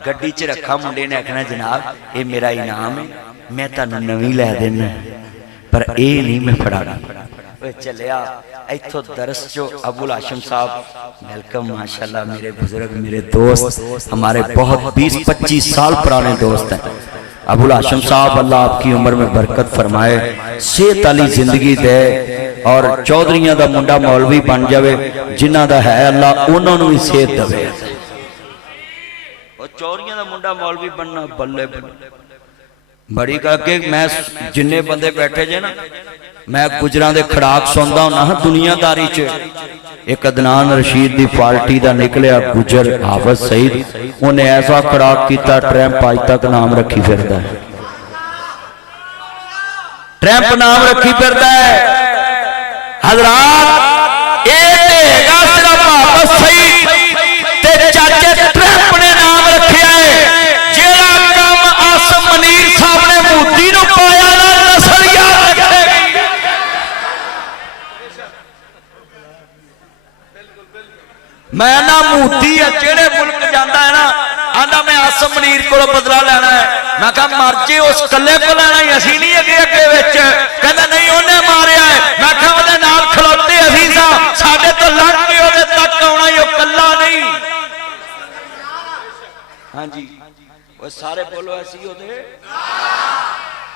गड्डी च रखा, मुंडे ने आखना जनाब ये मेरा इनाम है, मैं तुहानू नवी लै देना, पर यह नहीं मैं फड़ाना। चलिया इथों दरस जो अबुल हाशिम साहब वेलकम, माशाल्लाह मेरे बुजुर्ग मेरे दोस्त, हमारे बहुत 20-25 साल पुराने दोस्त हैं। अबुल हाशिम साहब अल्लाह आपकी उम्र में बरकत फरमाए, सेहत वाली जिंदगी दे, और चौधरियां दा मुंडा मौलवी बन जावे, जिन्हां दा है अल्लाह उन्हां नूं भी सेहत देवे। और चौधरियां दा मुंडा मौलवी बनना बल्ले बल्ले बड़ी करके मैं जिन्ने बंदे बैठे जे ना, मैं गुजरां दे खड़ाक सुनदा हुंदा हां दुनियादारी च। एक अदनान रशीद दी पार्टी दा निकलिया गुजर हाफिज सईद, उन्हें ऐसा खड़ाक किया ट्रैंप अज तक नाम रखी फिरदा है, ट्रैंप नाम रखी फिरदा है। हजरात ये हैगा सिर्फ हाफिज सईद ते चाचे ट्रैंप ने नाम रखिया है। जेड़ा काम आसम मनीर साहब ने मोदी नूं पाया ना नस्ल याद रखेगी। मैं ना मोदी है जेड़े मुल्क जाता है ना आंदा मैं आसम मनीर को बदला लेना है। मैं कहा मर जे उस कले को लेना ही, असी नहीं अगे अगे विच। कहंदा नहीं उन्हें मारिया है। मैं कहा उहदे नाल खलोते असी सा, साडे तो लड़ के उहदे तक आउणा ही, ओह कल्ला नहीं। हां जी वो सारे बोलो ऐसी उहदे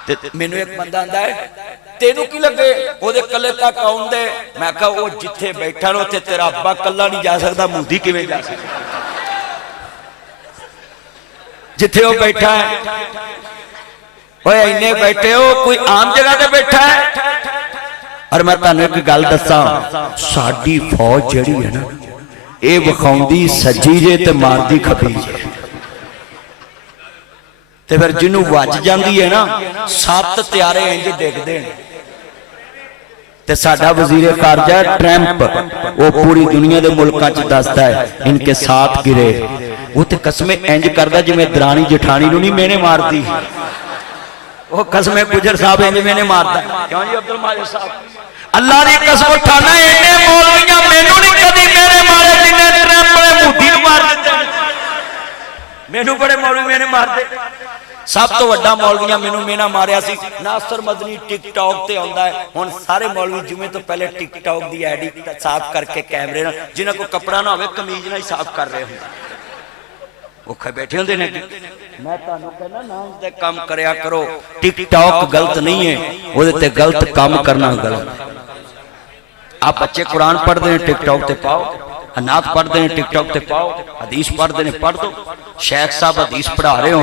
ते मैनू एक बंदा आंदा है तेनू की लगे ओहदे कले तक आउण दे। मैं कहा वो जिथे बैठा ना उत्थे तेरा अब्बा कल्ला नहीं जा सकता, मोदी किवें जा सकदा जिथे वो बैठा है। ओए इन्ने बैठे हो, कोई आम जगह ते बैठा है। और मैं तुहानू एक गल दसां, साडी फौज जिहड़ी है ना ये विखाउंदी सज्जी जे ते मारदी खब्बी जे, ते फिर जिन्नू वज जाती है ना 7 त्यारे इंज डिगदे ने। ते साडा वजीर खारजा ट्रैंप वो पूरी दुनिया के मुल्कां च दसदा है इनके 7 गिरे। वो तो कसमें इंज करदा जिवें दरानी जठानी नूं नहीं मेने मारदी, वो कसमें गुजर साहब इंज मेने मारदा। क्यों जी अब्दुल माजिद साहब, अल्लाह दी कसम उठाना इन्ने मौलवियां मैनू नहीं कदी मेरे मारे जिन्ने ट्रैंप ने मोदी नूं मार दित्ते। मैनू बड़े मौलवी मेने मारदे। सब तो वड्डा मौलवियां मैनू मेना मारिया सी नासर मदनी टिकटॉक ते आउंदा है। हुण सारे मौलवी जुमे तो पहले टिकटॉक दी आईडी साफ करके कैमरे नाल, जिन्हां को कपड़ा ना होवे कमीज नाल ही साफ कर रहे होंदे, भुखे बैठे होंदे ने। मैं तुहानू कहना नाम दे काम करया करो। टिकटॉक गलत नहीं है, ओहदे ते गलत काम करना गलत है। आप बच्चे कुरान पढ़ते हैं टिकटॉक ते पाओ, अनाथ पढ़ते हैं टिकटॉक ते पाओ, हदीस पढ़ते हैं पढ़ दो। शेख साहब हदीस पढ़ा रहे हो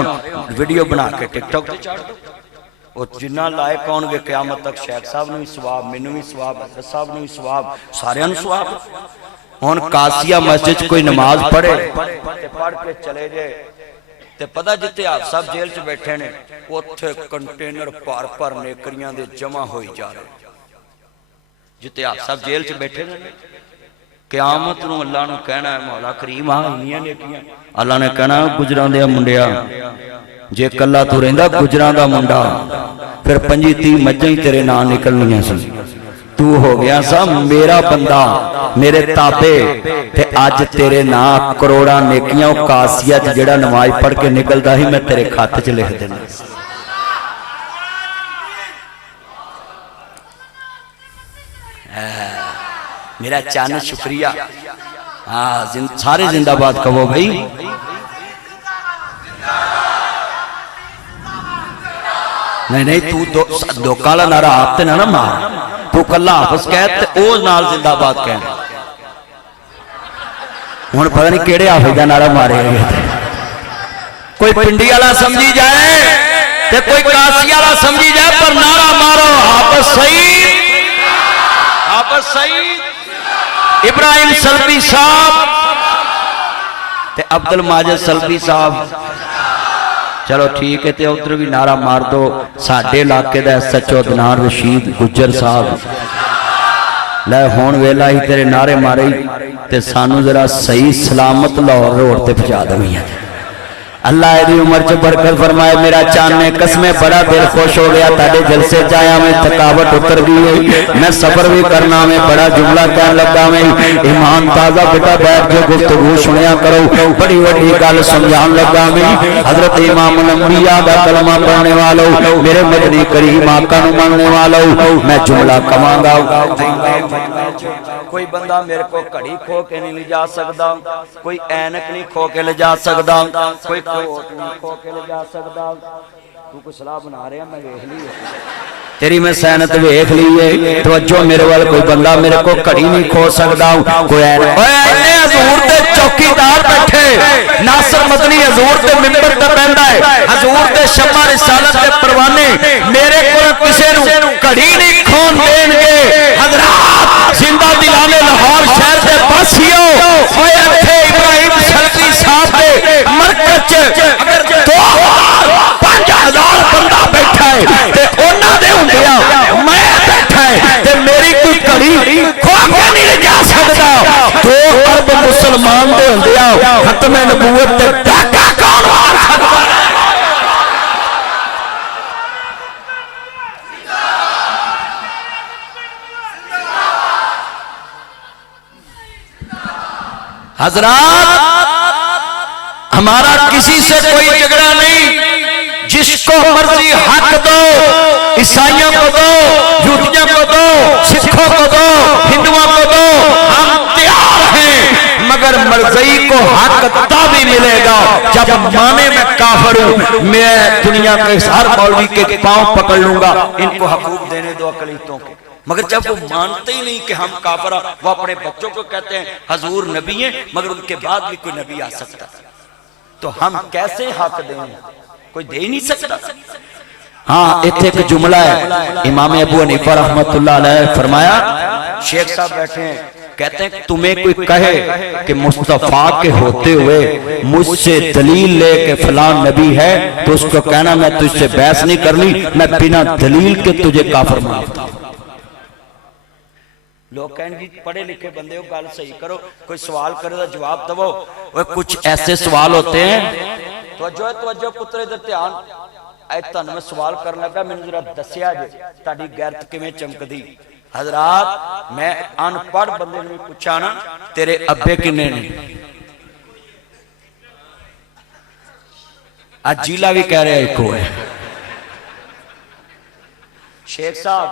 वीडियो बना के टिकटॉक ते चाड़ दो। वो जिन्ना लायक आउणगे क़यामत तक शेख साहब नूं भी सवाब, मैनू भी सवाब, हज़रत साहब नूं भी सवाब, सारियां नूं सवाब। हुण कासिया मस्जिद च कोई नमाज पढ़े ते पढ़ के चले जाए ते पता जिथे आप साहब जेल च बैठे ने उत्थे कंटेनर भर भर नेकरियां दे जमा होई जा रहे। जिथे आप साहब जेल च बैठे ने क़यामत नूं अल्लाह नूं कहना है मौला करीम आ इन्नियां नेकियां। अल्लाह ने कहना गुजरां दे मुंडिया जे कल्ला तू रहिंदा गुजरां दा मुंडा फिर 25-30 मज्जां ही तेरे नाम निकलनियां सी। तू हो गया सा मेरा बंदा मेरे ताबे ते अज तेरे नाम करोड़ा नेकियां कासिया च जेड़ा नमाज पढ़ के निकलदा ही मैं तेरे खत च लिख देना। मेरा चैन शुक्रिया। हाँ सारे जिंदाबाद कहो भाई। नहीं नहीं तू दो काला नारा आप ना मार, तू कला आपस कह ओ नाल जिंदाबाद कह। हुण पता नहीं केड़े हाफिज दा नारा मारे। कोई पिंडी वाला समझी जाए ते कोई कासी वाला समझी जाए, पर नारा मारो हाफिज सईद, हाफिज सईद, इब्राहिम सलफी साहब ते अब्दुल माजिद सलफी साहब। चलो ठीक है, तो उधर भी नारा मार दो। साडे इलाके का SHO अदनान रशीद गुजर साहब लै हुण वेला ही तेरे नारे मारे ते सानू जरा सही सलामत लाहौर रोड ते पहुंचा देवी। अल्लाह एदी उम्र च बरकत फरमाए। मेरा चांद ने कसमें बड़ा दिल खुश हो गया, ताडे जलसे जाया में थकावट उतर गई, मैं सफर भी करना में बड़ा जुमला कहन लगा में ईमान ताजा बेटा बैठ के गुफ्तगू सुनिया करो, बड़ी बड़ी गल समझान लगा में हजरत इमाम अंबिया दा कलमा पढ़ने वालों, मेरे मदनी करीम आका नु मानने वालों, मैं जुमला कवांगा। कोई बंदा मेरे को घड़ी खो के नहीं ले जा सकता, कोई ऐनक नहीं खो के ले जा सकता, कोई कोट नहीं खो के ले जा सकता। तू कोई सलाह बना रहा मैं देख ली तेरी मैं सैनत वेख ली है। तवज्जो मेरे वाल कोई बंदा मेरे को घड़ी नहीं खो सकता। कोई हजूर ते चौकीदार बैठे, नासर मदनी हजूर ते मिंबर ते बैठा है, हजूर ते शम्मा रिसालत के परवाने मेरे को किसी नूं घड़ी नहीं खोन देंगे। हजरात जिंदा दिलाने लाहौर शहर के पासियों ओए इत्थे इब्राहिम सलफी साहब के मरकज अगर 2000-5000 बंदा बैठा है ते उन्हां दे हुंदिया मैं बैठा है ते मेरी कोई घड़ी खो के नहीं जा सकदा। 2 अरब मुसलमान दे हुंदिया खत्मे नबूवत ते डाका कौन मार सकदा है? हजरात हमारा किसी से कोई झगड़ा नहीं, जिसको मर्जी हक दो, ईसाइयों को दो, यूतियों को दो, सिखों को दो, हिंदुओं को दो, हम तैयार हैं। मगर मर्जी को हक तभी मिलेगा जब माने मैं काफिर हूं। मैं दुनिया के हर मौलवी के पांव पकड़ लूंगा, इनको हकूक देने दो अकलीतों के। मगर जब वो मानते ही नहीं कि हम काफिर, वो अपने बच्चों को कहते हैं हजूर नबी हैं, मगर उनके बाद भी कोई नबी आ सकता, तो हम कैसे हक दें? कोई दे नहीं सकता। हाँ, इत्थे एक जुमला है, इमाम अबू हनीफा रहमतुल्लाह अलैह फरमाया, शेख साहब बैठे हैं, कहते हैं तुम्हें कोई कहे कि मुस्तफा के होते हुए मुझसे दलील ले के फलां नबी है, तो उसको कहना मैं तुझसे बहस नहीं करनी, मैं बिना दलील के तुझे काफिर मानता हूं। लोग कहेंगे पढ़े लिखे बंदे हो, गल सही करो, कोई सवाल करे तो जवाब दवो। वो कुछ ऐसे सवाल होते हैं, तवज्जो पुत्र इधर ध्यान, मैं सवाल करने लगा, मैंने जरा दसिया जे ताड़ी गैरत किवें चमकदी। हजरात मैं अनपढ़ बंदे ने पूछा ना, तेरे अब्बे किन्ने ने? आज जिला भी कह रहा है एको है। शेख साहब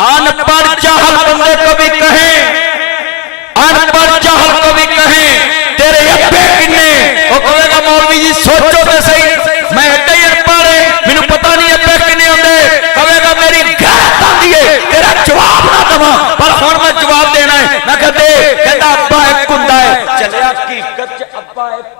अनपढ़ जाहल बंदे को भी कहें, अनपढ़ जाहल को भी कहें तेरे अब्बे किन्ने, वो कहेगा मौलवी जी सोचो तो सही, मैं एडा ही अनपढ़ है, मैनू पता नहीं अब्बे किन्ने होंदे। कहेगा मेरी गैरत आंदी है तेरा जवाब ना दवा, पर हुण मैं जवाब देना है। मैं कहता अब्बा एक हुंदा है, चलिया हकीकत च अब्बा एक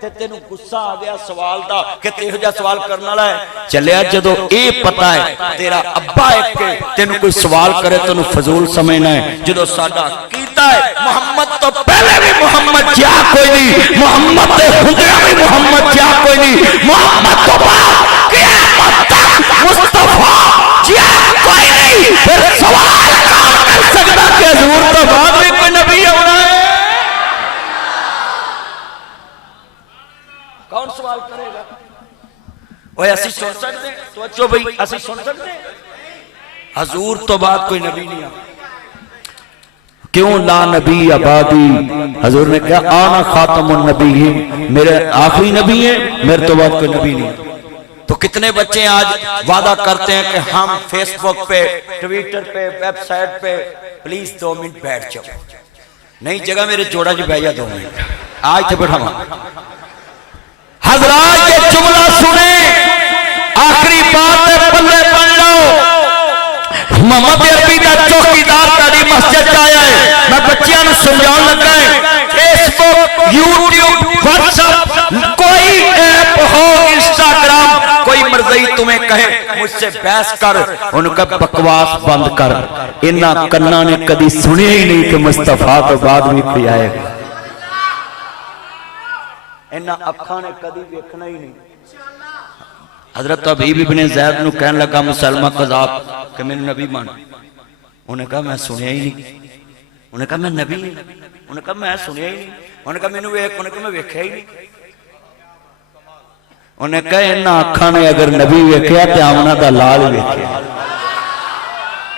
ते तेनू गुस्सा आ गया सवाल दा कि तेहो जिहा सवाल करने वाला है। चलिया जदों ये पता है तेरा अब्बा एक तेनू कोई सवाल करे तेनू फजूल समझना है। जदों साडा कीता है मुहम्मद तो पहले भी मुहम्मद जिहा कोई नहीं, मुहम्मद दे हुंदियां भी मुहम्मद जिहा कोई नहीं, मुहम्मद तो बाद क़यामत तक मुस्तफा जिहा कोई नहीं। फिर सवाल कौन कर सकदा कि हुजूर तो बाद भी कोई नबी होना है? कौन सवाल करेगा? ओए असि सुन सकते, सोचो भाई असि सुन सकते हजूर तो बाद कोई नबी नहीं आ? क्यों ला नबी आबादी? हजूर ने कहा आना खातमुन नबी, मेरे आखिरी नबी है, मेरे तो बाद कोई नबी नहीं। तो कितने बच्चे आज वादा करते हैं कि हम फेसबुक पे, ट्विटर पे, वेबसाइट पे प्लीज 2 मिनट बैठ जाओ। नहीं जगह मेरे जोड़ा जी बैठ जा 2 मिनट, आज तो बैठा। हजरात ये जुमला सुने, आखिरी बात है, पल्ले बन लो। मोहम्मद अरबी का चौकीदार ताड़ी मस्जिद आया है, मैं बच्चियों को समझाने लगा है, फेसबुक, यूट्यूब, व्हाट्सएप, कोई ऐप हो, इंस्टाग्राम, कोई मर्जी तुम्हें कहे मुझसे बहस कर, उनका बकवास बंद कर। इन्ना कन्ना ने कभी सुने ही नहीं कि मुस्तफा तो बाद में कोई आएगा, इन्ना अखा ने कभी देखना ही नहीं। हजरत हबीब इब्ने ज़ैद नूं कहन लगा मुसलमा कज़ाब कि मैंने नबी मान, उन्हें कहा मैं सुनिया ही नहीं, उन्हें कहा मैं नबी नहीं, उन्हें कहा मैं सुनिया ही नहीं, उन्हें कहा मैनू वेख, उन्हें कहा मैं वेख्या ही नहीं। उन्हें कहा इन्हां अखां ने अगर नबी वेख्या ते आमना दा लाल वेख्या,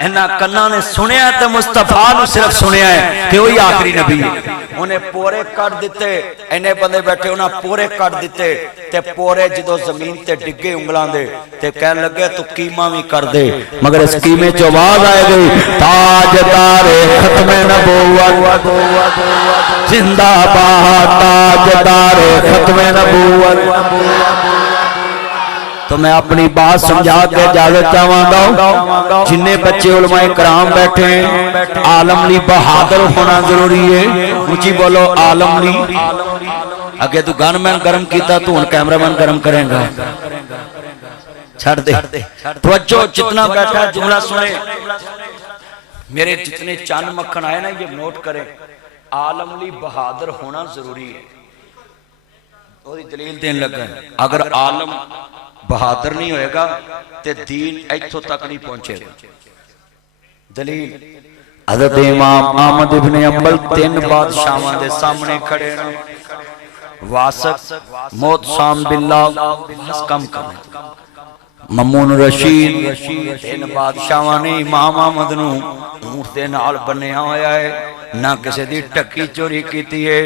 इन्हां कन्नां ने सुनिया ते मुस्तफा नूं सिर्फ सुनिया है कि वही आखिरी नबी है। उन्हें पोरे कट दिते, इन्ने बंदे बैठे उन्हें पोरे कट दिते, ते पोरे जदों जमीन ते डिगे उंगलां दे ते कहन लगे तू कीमा भी कर दे, मगर इस कीमे च आवाज आ गई ताजदारे खत्मे नबूवत जिंदाबाद, ताजदारे खत्मे नबूवत। तो मैं अपनी बात समझा के इजाजत चाहूंगा। जिन्ने बच्चे उलमाए कराम बैठे हैं, आलम अली बहादुर होना जरूरी है। ऊंची बोलो आलम अली। अगे तू गनमैन गर्म किया, तू हुण कैमरामैन गर्म करेगा। छड़ दे तवज्जो, जितना बैठा जुमला सुने। मेरे जितने चंद मक्खन आए ना, ये नोट करें। आलम अली बहादुर होना जरूरी है। ओदी दलील देन लगा, अगर आलम बहादुर नहीं होएगा तो दीन इत्थों तक नहीं पहुंचेगा। दलील हज़रत इमाम अहमद इब्न अंबल 3 बादशाहां दे सामने खड़े हैं। वासक मौत शाम बिल्ला बस कम करने। ममून रशीद 3 बादशाहां ने इमाम अहमद नूं ऊंट दे नाल बन्निया होया है। ना किसी दी टक्की चोरी की है,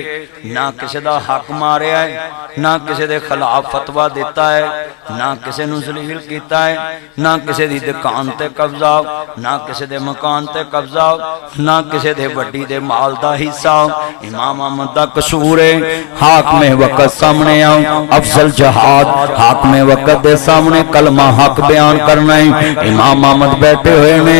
ना किसी दा हक मारिया है, ना किसी दे खिलाफ फतवा दिता है, ना किसी नूं जलील कीता है, ना किसी दी दुकान ते कब्जा, ना किसी दे मकान ते कब्जा, ना किसी दे वड्डी दे माल दा हिस्सा। इमाम अहमद दा कसूर है। हाक में वक्त सामने आओ, अफजल जहाद हाक में वक्त दे सामने कलमा हक बयान करना है। इमाम अहमद बैठे हुए ने,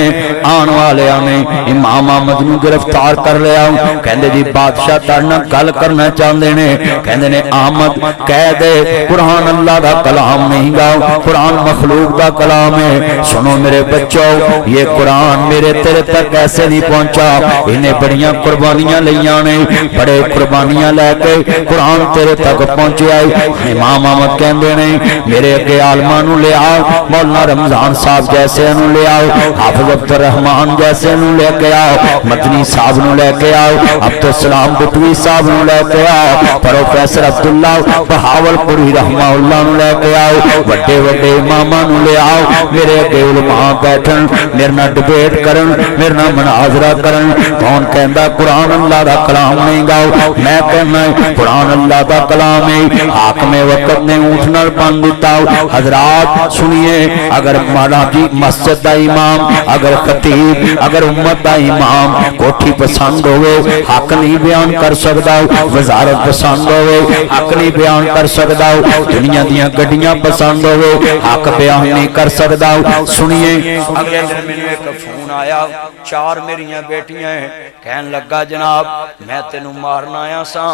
आने वाले ने इमाम अहमद नूं गिरफ्तार कर लिया। कहंदे जी बादशाह ताड़े नाल गल करना चाहते ने। कहंदे ने अहमद कह दे कुरान अल्लाह दा कलाम नहीं गाओ, कुरान मखलूक दा कलाम है। सुनो मेरे बच्चों, ये कुरान मेरे तेरे तक ऐसे नहीं पहुंचा, इन्हें बड़ियां कुर्बानियां लिया ने, बड़े कुर्बानियां लैके कुरान तेरे तक पहुंचे आए। इमाम अहमद कहंदे ने मेरे अगे आलमा नूं ले आओ, मौलाना रमजान साहब जैसे नूं ले आओ, हाफिज अब्दुल रहमान जैसे नूं लेके आओ, मदनी साहब नूं लेके आओ, अब्दुल सलाम बुटवी साहब नूं लेके आओ, प्रोफेसर अब्दुल्ला बहावलपुरी रहमाउल्लाह नूं लेके आओ, वड्डे वड्डे इमामां नूं ले आओ। मेरे अगे उलमा बैठन, मेरे नाल डिबेट करन, मेरे नाल मुनाजरा करन। कौन कहंदा कुरान अल्लाह दा कलाम नहीं गाओ? मैं कहना कुरान अल्लाह दा कलाम है। हाकिम वक्त ने ऊंट नाल बन दिता। हजरात सुनिए, अगर मौला जी मस्जिद दा इमाम, अगर खतीब, अगर उम्मत दा इमाम कोठी पसंद होवे हक नहीं बयान कर सकता, वजारत पसंद होवे हक नहीं बयान कर सकता, दुनिया दियां गड्डियां पसंद होवे हक बयान नहीं कर सकता। सुनिए, अगले दिन मैनूं एक फोन आया, 4 मेरियां बेटियां हैं, कहन लगा जनाब मैं तेनू मारना आया सा।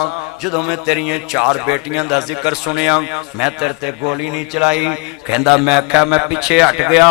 जदों मैं तेरियां 4 बेटियां दा जिक्र सुनिया, मैं तेरे ते गोली नहीं चलाई। कहंदा मैं आख्या मैं पिछे हट गया।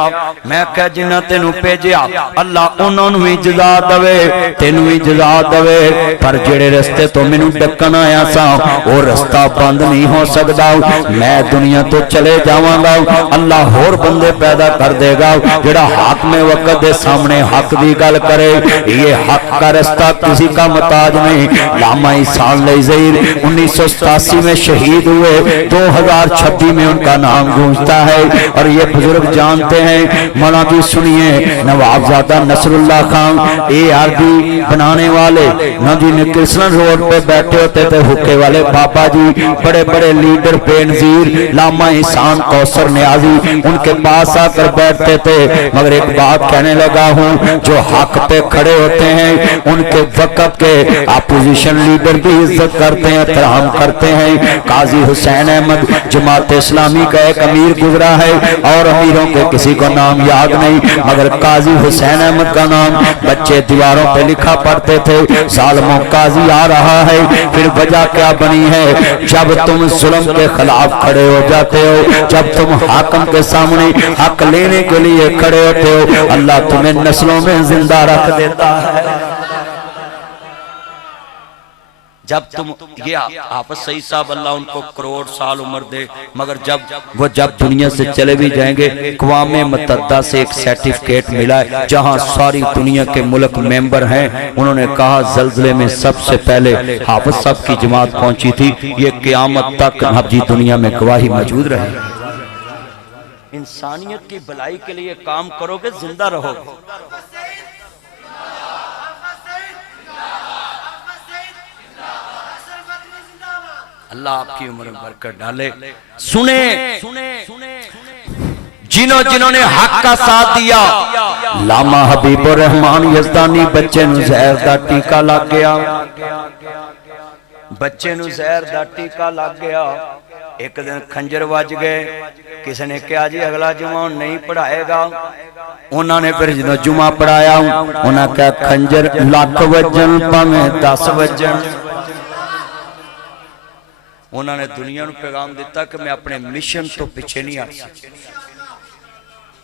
मैं आख्या जिन्ना तेनू भेजिया अल्लाह उन्हां नूं भी जज़ा देवे, तेनू भी जज़ा देवे, पर जेड़े रस्ते तो मैनू डकन आया सा वो रस्ता बंद नहीं हो सकता। मैं दुनिया तो चले जावांगा, अल्लाह होर बंदे पैदा कर देगा जेड़ा हक में वक्त दे सामने हक दी गल करे। ये हक का रास्ता किसी का मुताज नहीं। लामा इहसान लज़ीर 1987 में शहीद हुए, 2026 में उनका नाम गूंजता है। और ये बुजुर्ग जानते हैं। मौला की सुनिए, नवाबजादा नसरुल्लाह खान ARB बनाने वाले नदी ने कृष्ण रोड पे बैठे होते थे, हुक्के वाले बाबा जी, बड़े बड़े लीडर बेनजीर लामा इहसान कौसर न्याजी उनके पास आकर बैठते थे। मगर एक बात कहने लगा हूँ, जो हक पे खड़े होते हैं उनके वक्त के अपोजिशन लीडर भी इज्जत करते हैं, एहतराम करते हैं। काजी हुसैन अहमद जमात इस्लामी का एक अमीर गुजरा है और अमीरों के किसी को नाम याद नहीं, मगर काजी हुसैन अहमद का नाम बच्चे दीवारों पे लिखा पढ़ते थे। जालिमों काजी आ रहा है, फिर वजह क्या बनी है? जब तुम जुल्म के खिलाफ खड़े हो जाते हो, जब तुम हाकिम के सामने हक लेने के लिए खड़े होते हो, अल्लाह तुम्हें नस्लों में जिंदा रख देता है। जब तुम ये आपस सही साहब अल्लाह उनको करोड़ साल उम्र दे, मगर जब दुनिया से चले भी जाएंगे, क़वामे मुत्तहदा से एक सर्टिफिकेट मिला है जहां सारी दुनिया के मुल्क मेंबर हैं। उन्होंने कहा ज़ल्ज़ले में सबसे पहले हाफिज साहब की जमात पहुंची थी। ये क़यामत तक हब्जी दुनिया में गवाही मौजूद रहे। इंसानियत की भलाई के लिए काम करोगे, जिंदा रहोगे। अल्लाह आपकी उम्र में बरकत डाले। सुने जिन्होंने हक का साथ दिया। लामा हबीबुर रहमान यज़दानी बच्चे नूं ज़हर दा टीका लग गया, बच्चे नूं ज़हर दा टीका लग गया। एक दिन खंजर वज गए, किसी ने कहा जी अगला जुमा नहीं पढ़ाएगा। उन्होंने फिर जो जुमा पढ़ाया उन्होंने कहा खंजर लख वजन भावें 10 वजन। उन्होंने दुनिया को पैगाम दिता कि मैं अपने मिशन तो पीछे नहीं हट सकता।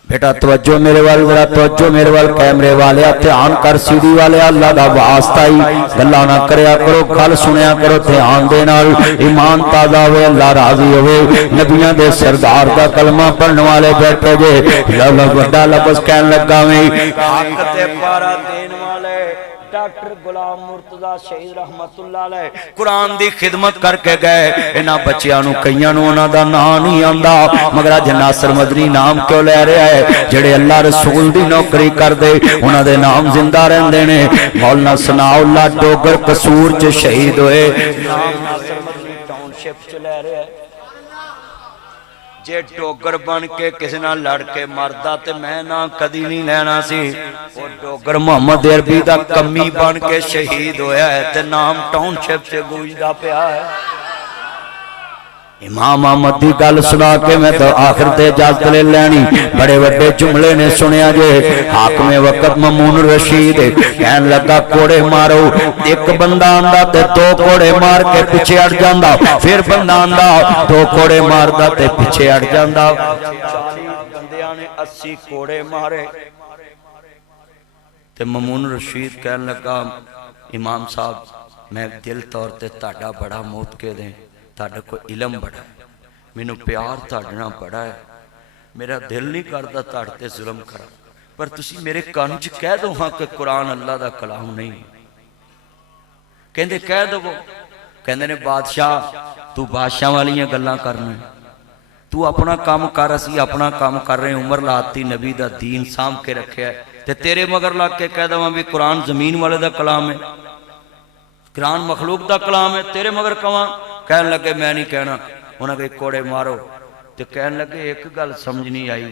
बेटा तवज्जो मेरे वाल, जरा तवज्जो मेरे वाल, कैमरे वाले ध्यान कर, सीडी वाले अल्लाह दा वास्ता ही गल्लां ना करया करो, गल सुनिया करो ध्यान दे नाल, ईमान ताजा होवे, अल्लाह राजी होवे। नबियां दे सरदार दा कलमा पढ़ने वाले बैठे जे, लफ्ज़ वड्डा लफ्ज़ कहन लगा वे हक ते पारा देन वाले डॉक्टर गुलाम मुर्तजा शहीद रहमतुल्लाह अलैह कुरान दी खिदमत करके गए। इन्हां बच्चियां नूं कईयां नूं उन्हां दा नाम नहीं आंदा, मगर अज नासर मदनी नाम क्यों लै रहा है? जेड़े अल्लाह रसूल दी नौकरी करदे उन्हां दे नाम जिंदा रहंदे ने। मौलाना सनाउल्लाह डोगर कसूर च शहीद होए, नाम नासर मदनी टाउनशिप च लै रहा है। जे डोगर बन के किसी नाल लड़ के मरदा ते मैं ना कदी नहीं लेना सी। वो डोगर मोहम्मद अरबी दा कमी बन के शहीद होया है ते नाम टाउनशिप से गूंजदा पिया है। इमाम अहमद की गल सुना के मैं तो आखिर ते इजाजत ले लैनी। बड़े बड़े जुमले ने सुनिया जे हाकमे वक्त ममून रशीद कहन लगा कोड़े मारो, एक बंदा आंदा ते 2 कोड़े मार के पीछे हट जांदा, फिर बंदा आंदा 2 कोड़े मारदा ते पीछे हट जांदा। 40 बंदियां ने 80 कोड़े मारे ते ममून रशीद कहन लगा इमाम साहब मैं दिल तौर ते तुहाडा बड़ा मोत के दें, तुहाडे कोल इलम बड़ा है, मैनू प्यार तुहाडे नाल बड़ा है, मेरा दिल नहीं करता तुहाडे ते जुल्म करा, पर तुसी मेरे कान च कह दो हाँ कि कुरान अल्लाह दा कलाम नहीं। कहंदे कह दो। कहंदे ने बादशाह तू बादशाह वालियां गल्लां करना, तू अपना काम कर, असीं अपना काम कर रहे, उम्र लाती नबी दा दीन साम के रखिया ते तेरे मगर लग के कह दवां भी कुरान जमीन वाले दा कलाम है, कुरान मखलूक दा कलाम है, तेरे मगर कवां? कहन लगे मैं नहीं कहना। उन्होंने कहा कोड़े मारो तो कहन लगे एक गल समझ नहीं आई।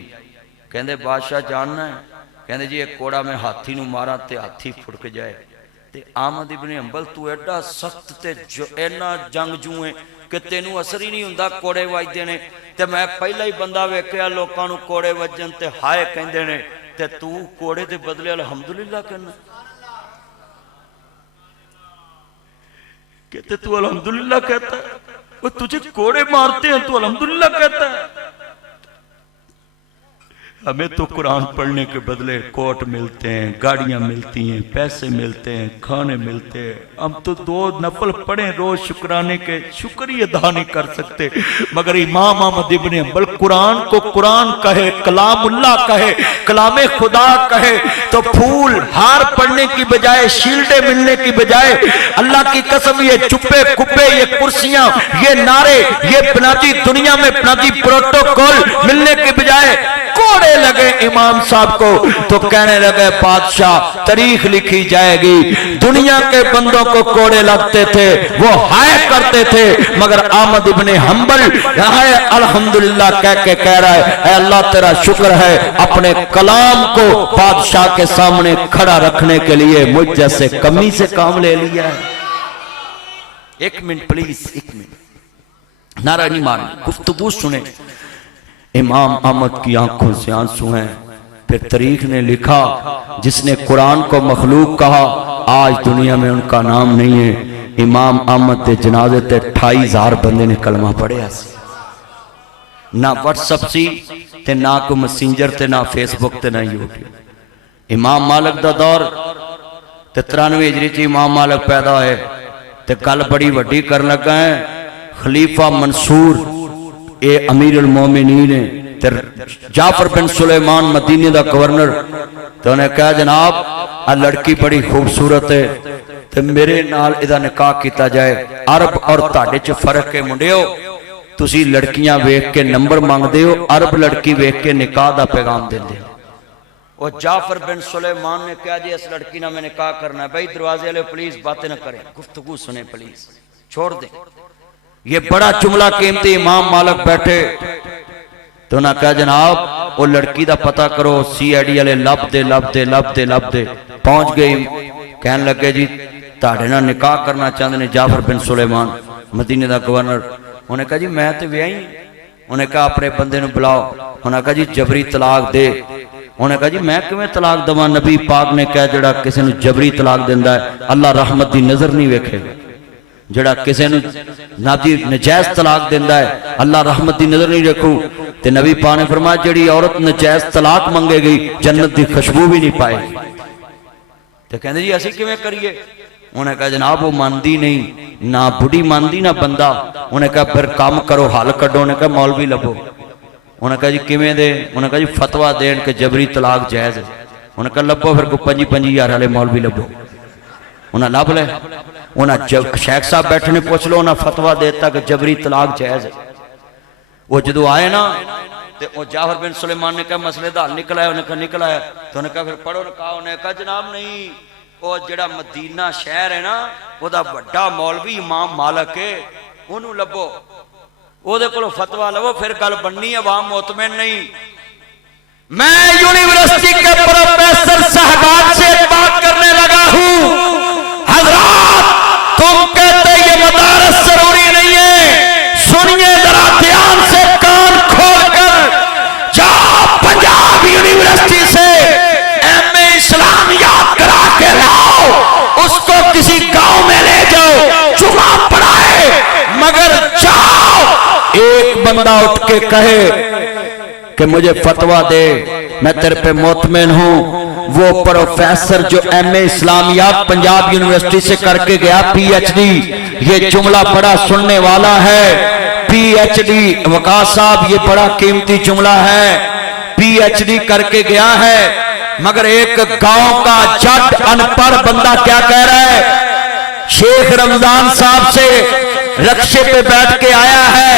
कहते बादशाह जानना है? कहते जी एक कोड़ा मैं हाथी नू मारा तो हाथी फुड़क जाए। तो आमद इब्न हंबल तू एडा सख्त ते इन्ना जंगजू है कि तेनू असर ही नहीं हुंदा कोड़े वजदे ने, ते मैं पहला ही बंदा वेखिया लोकां नू कोड़े वजन ते हाय कहंदे ने, ते तू कोड़े दे बदले अल्हम्दुलिल्लाह कहना। कहते तू अल्हम्दुलिल्लाह कहता है, वो तुझे कोड़े मारते हैं तू अल्हम्दुलिल्लाह कहता है। हमें तो कुरान पढ़ने के बदले कोट मिलते हैं, गाड़ियां मिलती हैं, पैसे मिलते हैं, खाने मिलते हैं। हम तो 2 नफल पढ़े रोज शुक्राने के, शुक्र ही अदा नहीं कर सकते। मगर इमाम अहमद इब्न हंबल कुरान को कुरान कहे, कलामुल्लाह कहे, कलामे खुदा कहे तो फूल हार पढ़ने की बजाय, शील्डे मिलने की बजाय, अल्लाह की कसम ये चुप्पे कुप्पे, ये कुर्सियां, ये नारे, ये बनाती दुनिया में बनाती प्रोटोकॉल मिलने की बजाय कोड़े लगे इमाम साहब को। तो कहने लगे बादशाह तारीख लिखी जाएगी, दुनिया के बंदों को कोड़े लगते थे, वो हाय करते थे, मगर अहमद इब्न हंबल हाय अल्हम्दुलिल्लाह कह के कह रहा है अल्लाह तेरा शुक्र है अपने कलाम को बादशाह के सामने खड़ा रखने के लिए मुझ जैसे कमी से काम ले लिया है। 1 मिनट प्लीज, 1 मिनट, नारा नहीं मारना, गुफ्तगू सुने। इमाम अहमद की आंखों से आंसू हैं। फिर तारीख ने लिखा जिसने कुरान को मखलूक कहा आज दुनिया में उनका नाम नहीं है। इमाम अहमद के जनाजे ते 28,000 बंदे ने कलमा पढ़िया, ना व्हाट्सएप सी ते ना कोई मैसेंजर ते ना फेसबुक ते ना यूट्यूब। इमाम मालिक दा दौर ते 93 हिजरी च इमाम मालिक पैदा होए ते गल बड़ी वड्डी कर लगा है। खलीफा मंसूर ये अमीर उल मोमिनीन है, जाफर बिन सुलेमान मदीने का गवर्नर, तो उन्हें कहा जनाब आ लड़की बड़ी खूबसूरत है तो मेरे नाल इहदा निकाह किया जाए। अरब और तुहाडे च फर्क है मुंडियो, तुसी लड़कियां वेख के नंबर मांगदे हो, अरब लड़की वेख के निकाह का पैगाम देंदे हो। और जाफर बिन सुलेमान ने कहा जी इस लड़की ना मैं निकाह करना है। भाई दरवाजे वाले प्लीज बातें ना करें, गुफ्तगू सुने प्लीज, छोड़ दे। ये बड़ा जुमला कीमती इमाम मालिक बैठे तो ना कहा जनाब वो लड़की का पता करो। CID वाले लभदे लभदे लभदे लभदे पहुंच गए, कहन लगे जी तुहाडे नाल निकाह करना चाहते ने जाफर बिन सुलेमान मदीने का गवर्नर। उन्हें कहा जी मैं तो विआही। उन्हें कहा अपने बंदे नूं बुलाओ। उन्हें कहा जी जबरी तलाक दे। उन्हें कहा जी मैं किवें तलाक देवां? नबी पाक ने कहा जिहड़ा किसी नूं जबरी तलाक दिंदा है अल्लाह रहमत दी नज़र नहीं वेखेगा। जिहड़ा किसी नूं नजायज़ तलाक दिंदा है अल्लाह रहमत दी नज़र नहीं रखू। ते नबी पाक ने फरमाया जिहड़ी औरत नजायज़ तलाक मंगेगी जन्नत दी खुशबू भी नहीं पाएगी। तो कहते जी असीं किवें करिए? उन्हें कहा जनाब वो मानती नहीं, ना बुढ़ी मानती ना बंदा। उन्हें कहा फिर काम करो हल कड्डो। उन्हें कहा मौलवी लभो। उन्हें कहा जी किवें दे? उन्हें कहा जी फतवा देन के जबरी तलाक जायज़ है। उन्हें कहा लभो फिर कोई 25,000 वाले मौलवी लभो। उन्हें लभ ले। उन्हें शेख साहब बैठे ने पुछ लो, उन्हें फतवा देता कि जबरी तलाक जायज़ है। वो जो आए ना तो वो जाफर बिन सुलेमान ने कहा मसले का हल निकला है। उन्हें कहा निकला है। तो उन्हें कहा फिर पढ़ो। उन्हें कहा जनाब नहीं, वो जिहड़ा मदीना शहर है ना वह बड़ा मौलवी इमाम मालिक है, उन्होंने लभो, ओहदे कोलों फतवा लवो, फिर गल बननी है। अवाम मुतमिन नहीं। मैं यूनिवर्सिटी के प्रोफेसर साहबान से बात करने लगा हूं। हजरात तुम कहते ये मदारस जरूरी नहीं है, सुनिए जरा ध्यान से कान खोलकर। जाओ पंजाब यूनिवर्सिटी से एमए इस्लाम याद करा के लाओ, उसको किसी गांव में ले जाओ, जुमा पढ़ाए। मगर जाओ एक बंदा उठ के कहे कि मुझे फतवा दे, मैं तेरे पे मुतमिन हूं। वो प्रोफेसर जो एमए इस्लामियात पंजाब यूनिवर्सिटी से करके गया पीएचडी, ये जुमला बड़ा सुनने वाला है। पीएचडी वकास साहब ये बड़ा कीमती जुमला है। पीएचडी करके गया है, मगर एक गांव का जट अनपढ़ बंदा क्या कह रहा है? शेख रमजान साहब से रक्शे पे बैठ के आया है,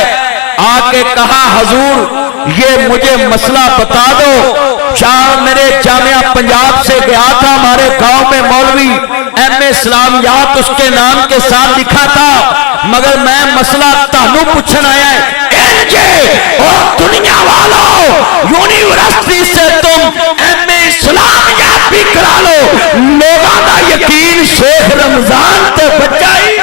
आके कहा हजूर ये मुझे मसला बता दो। चार मेरे जामिया पंजाब से गया था, हमारे गांव में मौलवी एमए इस्लामियात उसके नाम के साथ लिखा था, मगर मैं मसला तानू पूछन आया है। और दुनिया वालों यूनिवर्सिटी से तुम एमए इस्लामियात भी करा लो, लोगों का यकीन शेख रमजान ते बचाई।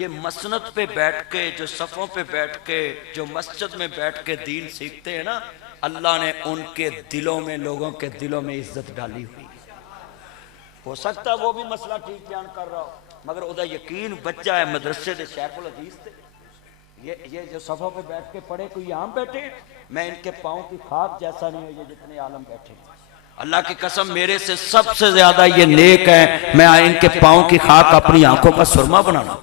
ये मसनद पे बैठ के, जो सफ़ों पे बैठ के, जो मस्जिद में बैठ के दीन सीखते हैं ना, अल्लाह ने उनके दिलों में, लोगों के दिलों में इज्जत डाली हुई। हो सकता है वो भी मसला ठीक बयान कर रहा हो, मगर उदा यकीन बच्चा है मदरसे दे शेखुल हदीस थे। ये जो सफ़ों पे बैठ के पढ़े कोई आम बैठे, मैं इनके पाँव की खाक जैसा नहीं है ये जितने आलम बैठे। अल्लाह की कसम मेरे से सबसे ज्यादा ये नेक है, मैं इनके पाँव की खाक अपनी आंखों का सुरमा बनाना,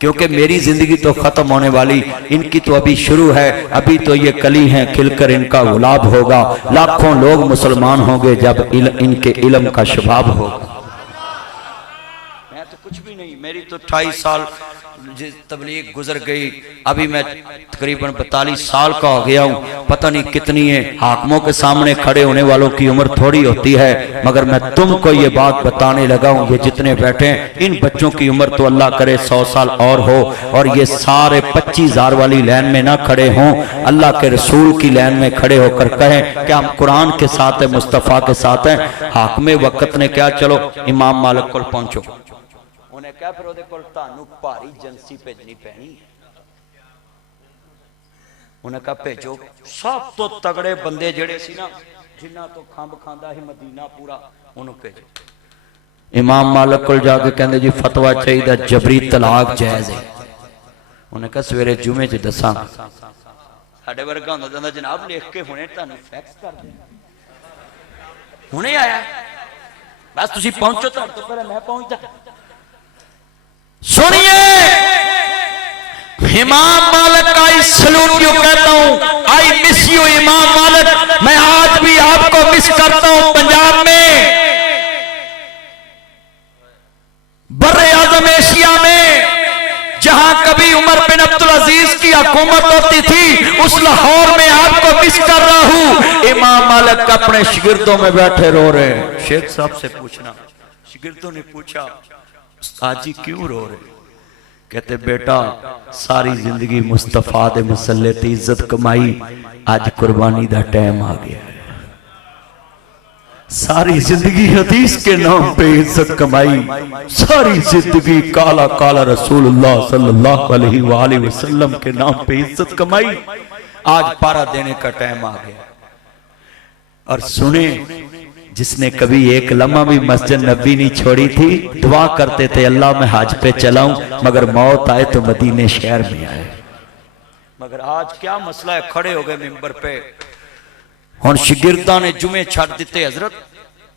क्योंकि मेरी जिंदगी तो खत्म होने वाली, इनकी तो अभी शुरू है। अभी तो ये कली हैं, खिलकर इनका गुलाब होगा। लाखों लोग मुसलमान होंगे जब इनके इल्म का शबाब होगा। मैं तो कुछ भी नहीं, मेरी तो 28 साल तबलीग गुजर गई, अभी मैं तकरीबन 42 साल का हो गया हूँ। पता नहीं कितनी है, हाकिमों के सामने खड़े होने वालों की उम्र थोड़ी होती है, मगर मैं तुमको ये बात बताने लगा हूँ। ये जितने बैठे हैं इन बच्चों की उम्र तो अल्लाह करे 100 साल और हो, और ये सारे 25,000 वाली लाइन में ना खड़े हों, अल्लाह के रसूल की लाइन में खड़े होकर कहें कि हम कुरान के साथ है, मुस्तफ़ा के साथ हैं। हाकिम वक्त ने क्या, चलो इमाम मालिक को पहुंचो। उन्हें क्या फिर ओदे कोल तानू भारी एजेंसी भेजनी पैनी। उन्हें कहा भेजो सब तो तगड़े बंदे जेड़े सी ना, जिन्हां तो खंब खांदा ही मदीना पूरा, उन्होंने भेजो। इमाम मालिक कोल जाके कहंदे जी फतवा चाहिए जबरी तलाक जायज़ है। उन्हें कहा सवेरे जुमे च दसा। साडे वर्गा हुंदा जांदा जनाब लिख के हुणे तुहानू फैक्स कर दे, हुणे आया बस तुसीं पहुंचो, तुहाडे तो पहले मैं पहुंचदा। सुनिए इमाम मालिक का आई सलूट क्यों कहता हूं, आई मिस यू इमाम मालिक। मैं आज भी आपको मिस करता हूं। पंजाब में, बर्रे आज़म एशिया में, जहां कभी उमर बिन अब्दुल अजीज की हुकूमत होती थी, उस लाहौर में आपको मिस कर रहा हूं। इमाम मालिक अपने शिगिर्दों में बैठे रो रहे हैं। शेख साहब से पूछना, शिगिर्दों ने पूछा आज ही क्यों रो रहे? कहते बेटा सारी जिंदगी मुस्तफा दे मसले ते इज्जत कमाई, आज कुर्बानी दा टाइम आ गया है। सारी जिंदगी हदीस के नाम पे इज्जत कमाई, सारी जिंदगी काला काला रसूलुल्लाह सल्लल्लाहु अलैहि वसल्लम के नाम पे इज्जत कमाई। आज पारा देने का टाइम आ गया। और सुने, जिसने कभी एक लम्हा भी मस्जिद नबी नहीं छोड़ी थी, दुआ करते थे अल्लाह मैं हज पे चलाऊं, मगर मौत आए तो मदीने शहर में आए। मगर आज क्या मसला है, खड़े हो गए मिंबर पे। हुण शागिर्दां ने जुमे छड़ दिते, हजरत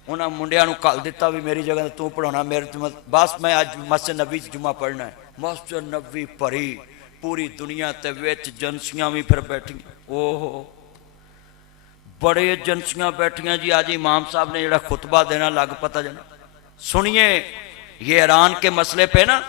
उन्हां मुंडियां नूं घल दिता भी मेरी जगह तू पढ़ाना, मेरे बस मैं अज मस्जिद नबी जुमा पढ़ना है। मस्जिद नबी भरी, पूरी दुनिया ते विच एजेंसियां भी फिर बैठी, ओहो बड़े एजेंसियां बैठियां जी। आज इमाम साहब ने जरा खुतबा देना लग पता जाना, सुनिए ये ईरान के मसले पे ना,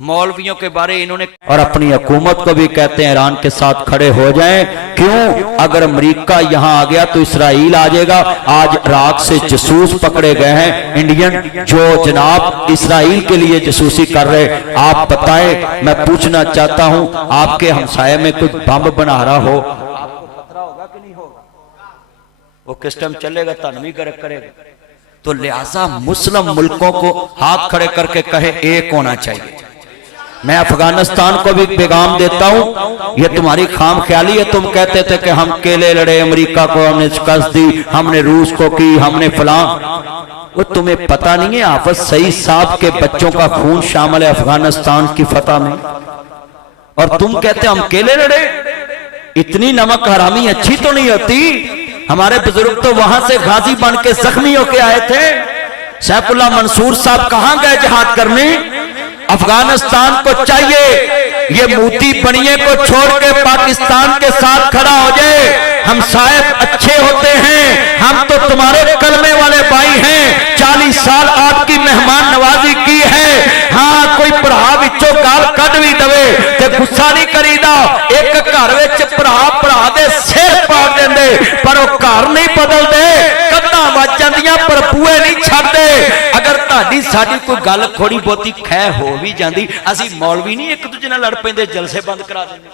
मौलवियों के बारे इन्होंने, और अपनी हुकूमत को भी कहते हैं ईरान के साथ खड़े हो जाएं। क्यों? अगर अमेरिका यहां आ गया तो इसराइल आ जाएगा। आज इराक से जासूस पकड़े गए हैं इंडियन, जो जनाब इसराइल के लिए जासूसी कर रहे। आप बताएं, मैं पूछना चाहता हूं, आपके हमसाये में कोई बम बना रहा हो, आपको खतरा होगा कि नहीं होगा? वो किस टाइम चलेगा, तनवी करेगा। तो लिहाजा मुस्लिम मुल्कों को हाथ खड़े करके कहे एक होना चाहिए। मैं अफगानिस्तान को भी पैगाम देता हूं, ये तुम्हारी खाम ख्याली है। तुम कहते थे कि हम अकेले लड़े, अमेरिका को हमने शिकस्त दी, हमने रूस को की, हमने फलां। वो तुम्हें पता नहीं है हाफिज सईद साहब के बच्चों का खून शामिल है अफगानिस्तान की फतह में, और तुम कहते हम अकेले लड़े। इतनी नमक हरामी अच्छी तो नहीं होती। हमारे बुजुर्ग तो वहां से गाजी बन के जख्मी होके आए थे। सैफुल्लाह मंसूर साहब कहां गए जहाद करने? अफगानिस्तान को चाहिए ये मोती बनिए को छोड़ के पाकिस्तान के साथ खड़ा हो जाए। हम शायद अच्छे होते हैं, हम तो तुम्हारे कलमे वाले भाई हैं, 40 साल आपकी मेहमान नवाजी की है। हाँ कोई भरा विचों गाल कढ़ भी दवे ते गुस्सा नहीं करीदा। एक घर विच भरा दे सिर पाड़ देंदे, पर वो घर नहीं बदलते, कंधां वज जांदियां पर बूहे नहीं छड्डदे। अगर ताडी साडी कोई गल थोड़ी बहुती खै हो भी जांदी, असीं मौलवी नहीं एक दूजे नाल लड़ पैंदे, जलसे बंद करा देंदे।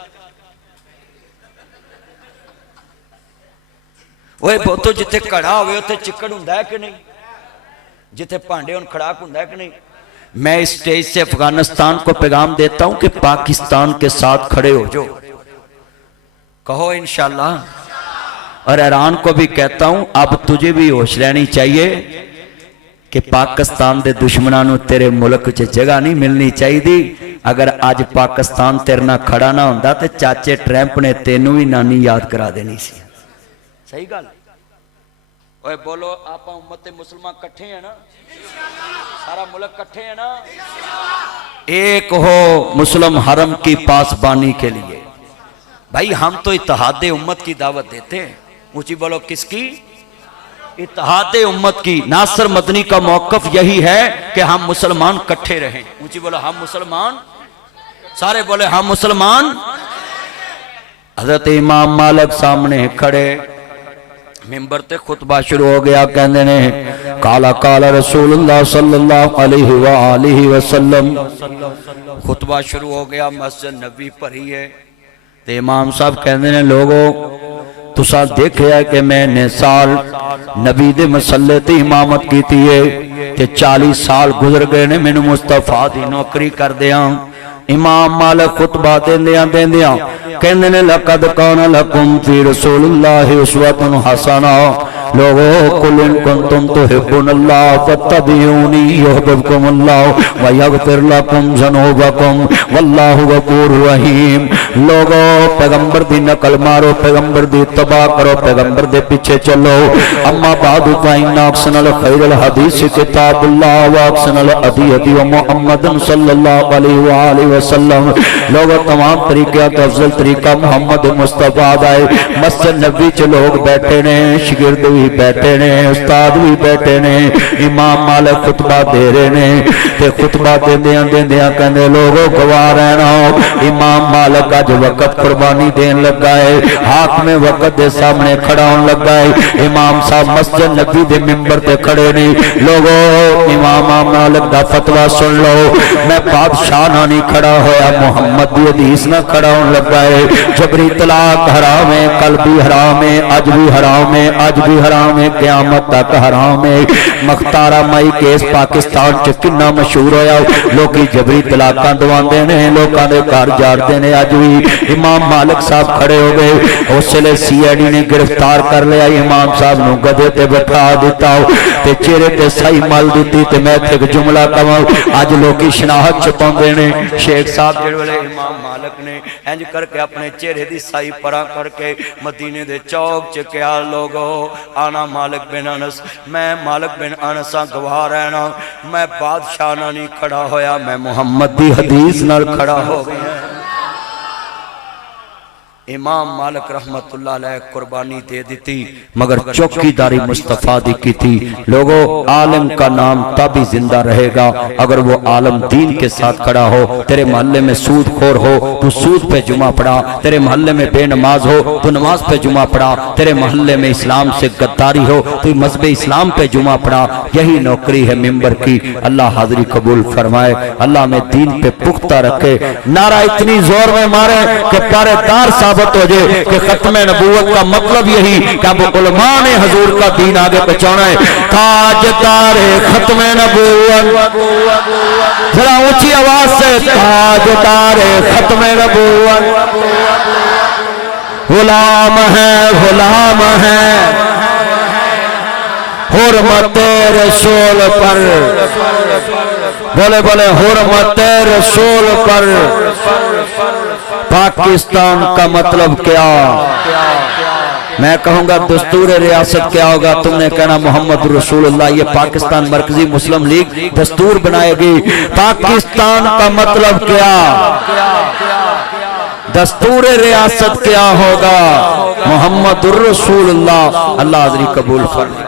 ओए बहुतो जिथे घड़ा होवे उत्थे चिक्कड़ हुंदा है कि नहीं, जिथे भांडे हुण खड़ाक हुंदा है कि नहीं। मैं इस स्टेज से अफगानिस्तान को पैगाम देता हूं कि पाकिस्तान के साथ खड़े हो जाओ, कहो इंशाअल्लाह। और ईरान को भी कहता हूं अब तुझे भी होश रहनी चाहिए कि पाकिस्तान के दुश्मनों को तेरे मुल्क च जगह नहीं मिलनी चाहिए। अगर अज पाकिस्तान तेरे नाल खड़ा ना होंदा तो चाचे ट्रंप ने तेनू भी नानी याद करा देनी सी। सही गल? ओए बोलो, आप उम्मत मुसलमान कट्ठे हैं ना, सारा मुल्क कट्ठे है ना, एक हो मुस्लिम हरम की पासबानी के लिए। भाई हम तो इत्तेहाद उम्मत की दावत देते हैं। ऊंची बोलो, किसकी? इत्तेहाद उम्मत की। नासिर मदनी का मौकफ यही है कि हम मुसलमान इकट्ठे रहें। ऊंची बोलो, हम मुसलमान, सारे बोले हम मुसलमान। हजरत इमाम मालिक सामने खड़े, मिंबर ते खुतबा शुरू हो गया। कहते ने काला काला रसूलुल्लाह सल्लल्लाहु अलैहि वसल्लम। खुतबा शुरू हो गया, मस्जिद नबी भरी है। ते इमाम साहब कहते ने लोगो तुसा देखिया कि मैंने साल नबी दे मसले ते इमामत की है ते 40 साल गुजर गए ने मैनू मुस्तफा दी नौकरी कर दिया। इमाम मालिक खुतबा देंदियां कहंदे ने लक़द कान लकुम फी रसूलिल्लाहि उस्वतुन हसना। लोगो कुल इन कुंतुम तुहिब्बुनल्लाह फत्तबिऊनी युहिब्बुकुमुल्लाह व यगफिर लकुम ज़ुनूबकुम वल्लाहु गफूरुर रहीम। लोगो पैगंबर दी नकल मारो, पैगंबर दी तबाह करो, पैगंबर दे पीछे चलो। अम्मा बादु फ़इन्ना अहसनल खैरल हदीस किताबुल्लाह व अहसनल हदी मुहम्मदन सल्लल्लाहु अलैहि वसल्लम। लोगो तमाम तरीके का अफजल तरीका मोहम्मद मुस्तफा दा है। मस्जिद नबी च लोग बैठे ने, शागिर्द भी बैठे ने, उस्ताद भी बैठे ने। इमाम मालिक खुतबा दे रहे ने ते खुतबा देंदियां कहंदे लोगो गवाह रहना। इमाम मालिक अज वक्त कुर्बानी देन लगा है, हाथ में वक्त दे सामने खड़ा होने लगा है। इमाम साहब मस्जिद नबी दे मिंबर ते खड़े ने। लोगो इमाम मालिक दा फतवा सुन लो। मैं बादशाह ना नहीं खड़ा होया, मोहम्मद दी हदीस ना खड़ा होने लगा है। जबरी तलाक हराम है, कल भी हराम है, अज भी हराम है, अज भी हराम है, क़यामत तक हराम है। मख्तारा मई केस पाकिस्तान च किन्ना मशहूर होया, लोग जबरी तलाकां दवांदे ने, लोगों के घर जाड़ते ने। अज भी इमाम मालिक साहब खड़े हो गए, उस वेले CID ने गिरफ्तार कर लिया, इमाम साहब नूं गधे ते बैठा दिता ते चेहरे ते सही मल दी। ते मैं एक जुमला कवां, अज लोग शनाहत छपाउंदे ने। शेख साहब जिहड़े वेले इमाम मालिक ने इंज करके अपने चेहरे की साई परा करके मदीने दे चौक च क्या लोगो आना मालिक बिन अनस, मैं मालिक बिन अनस गवाह रहना, मैं बादशाह नाल नहीं खड़ा होया, मैं मुहम्मद दी हदीस नाल खड़ा हो गया। इमाम मालिक रहमतुल्लाह अलैह कुर्बानी दे दी, मगर चौकीदारी मुस्तफा दी की थी। लोगों, आलिम का नाम तभी जिंदा रहेगा अगर वो आलम दीन के साथ खड़ा हो। तेरे मोहल्ले में सूद खोर हो, तू सूद पे जुमा पढ़ा। तेरे मोहल्ले में बेनमाज हो, तू नमाज पे जुमा पढ़ा। तेरे मोहल्ले में इस्लाम से गद्दारी हो, तू मजहब इस्लाम पे जुमा पढ़ा। यही नौकरी है मिंबर की। अल्लाह हाजिरी कबूल फरमाए, अल्लाह में दीन पे पुख्ता रखे। नारा इतनी जोर में मारे कि पहरेदार साहब हो जाए कि खत्म नबूवत का मतलब यही कि अब उलमा ने हजूर का दीन आगे पहुंचाना है। ताजदार खत्म नबूवत, जरा ऊंची आवाज से ताजदार खत्म नबूवत, गुलाम है गुलाम है हुर्मत रसूल पर, बोले बोले हुर्मत रसूल पर। पाकिस्तान का मतलब क्या? मैं कहूंगा दस्तूर रियासत क्या होगा? तुमने कहना मोहम्मद रसूलुल्लाह। ये पाकिस्तान मरकजी मुस्लिम लीग दस्तूर बनाएगी। पाकिस्तान का मतलब क्या? दस्तूर रियासत क्या होगा? मोहम्मद रसूलुल्लाह। अल्लाह हाज़िरी कबूल फरमाए।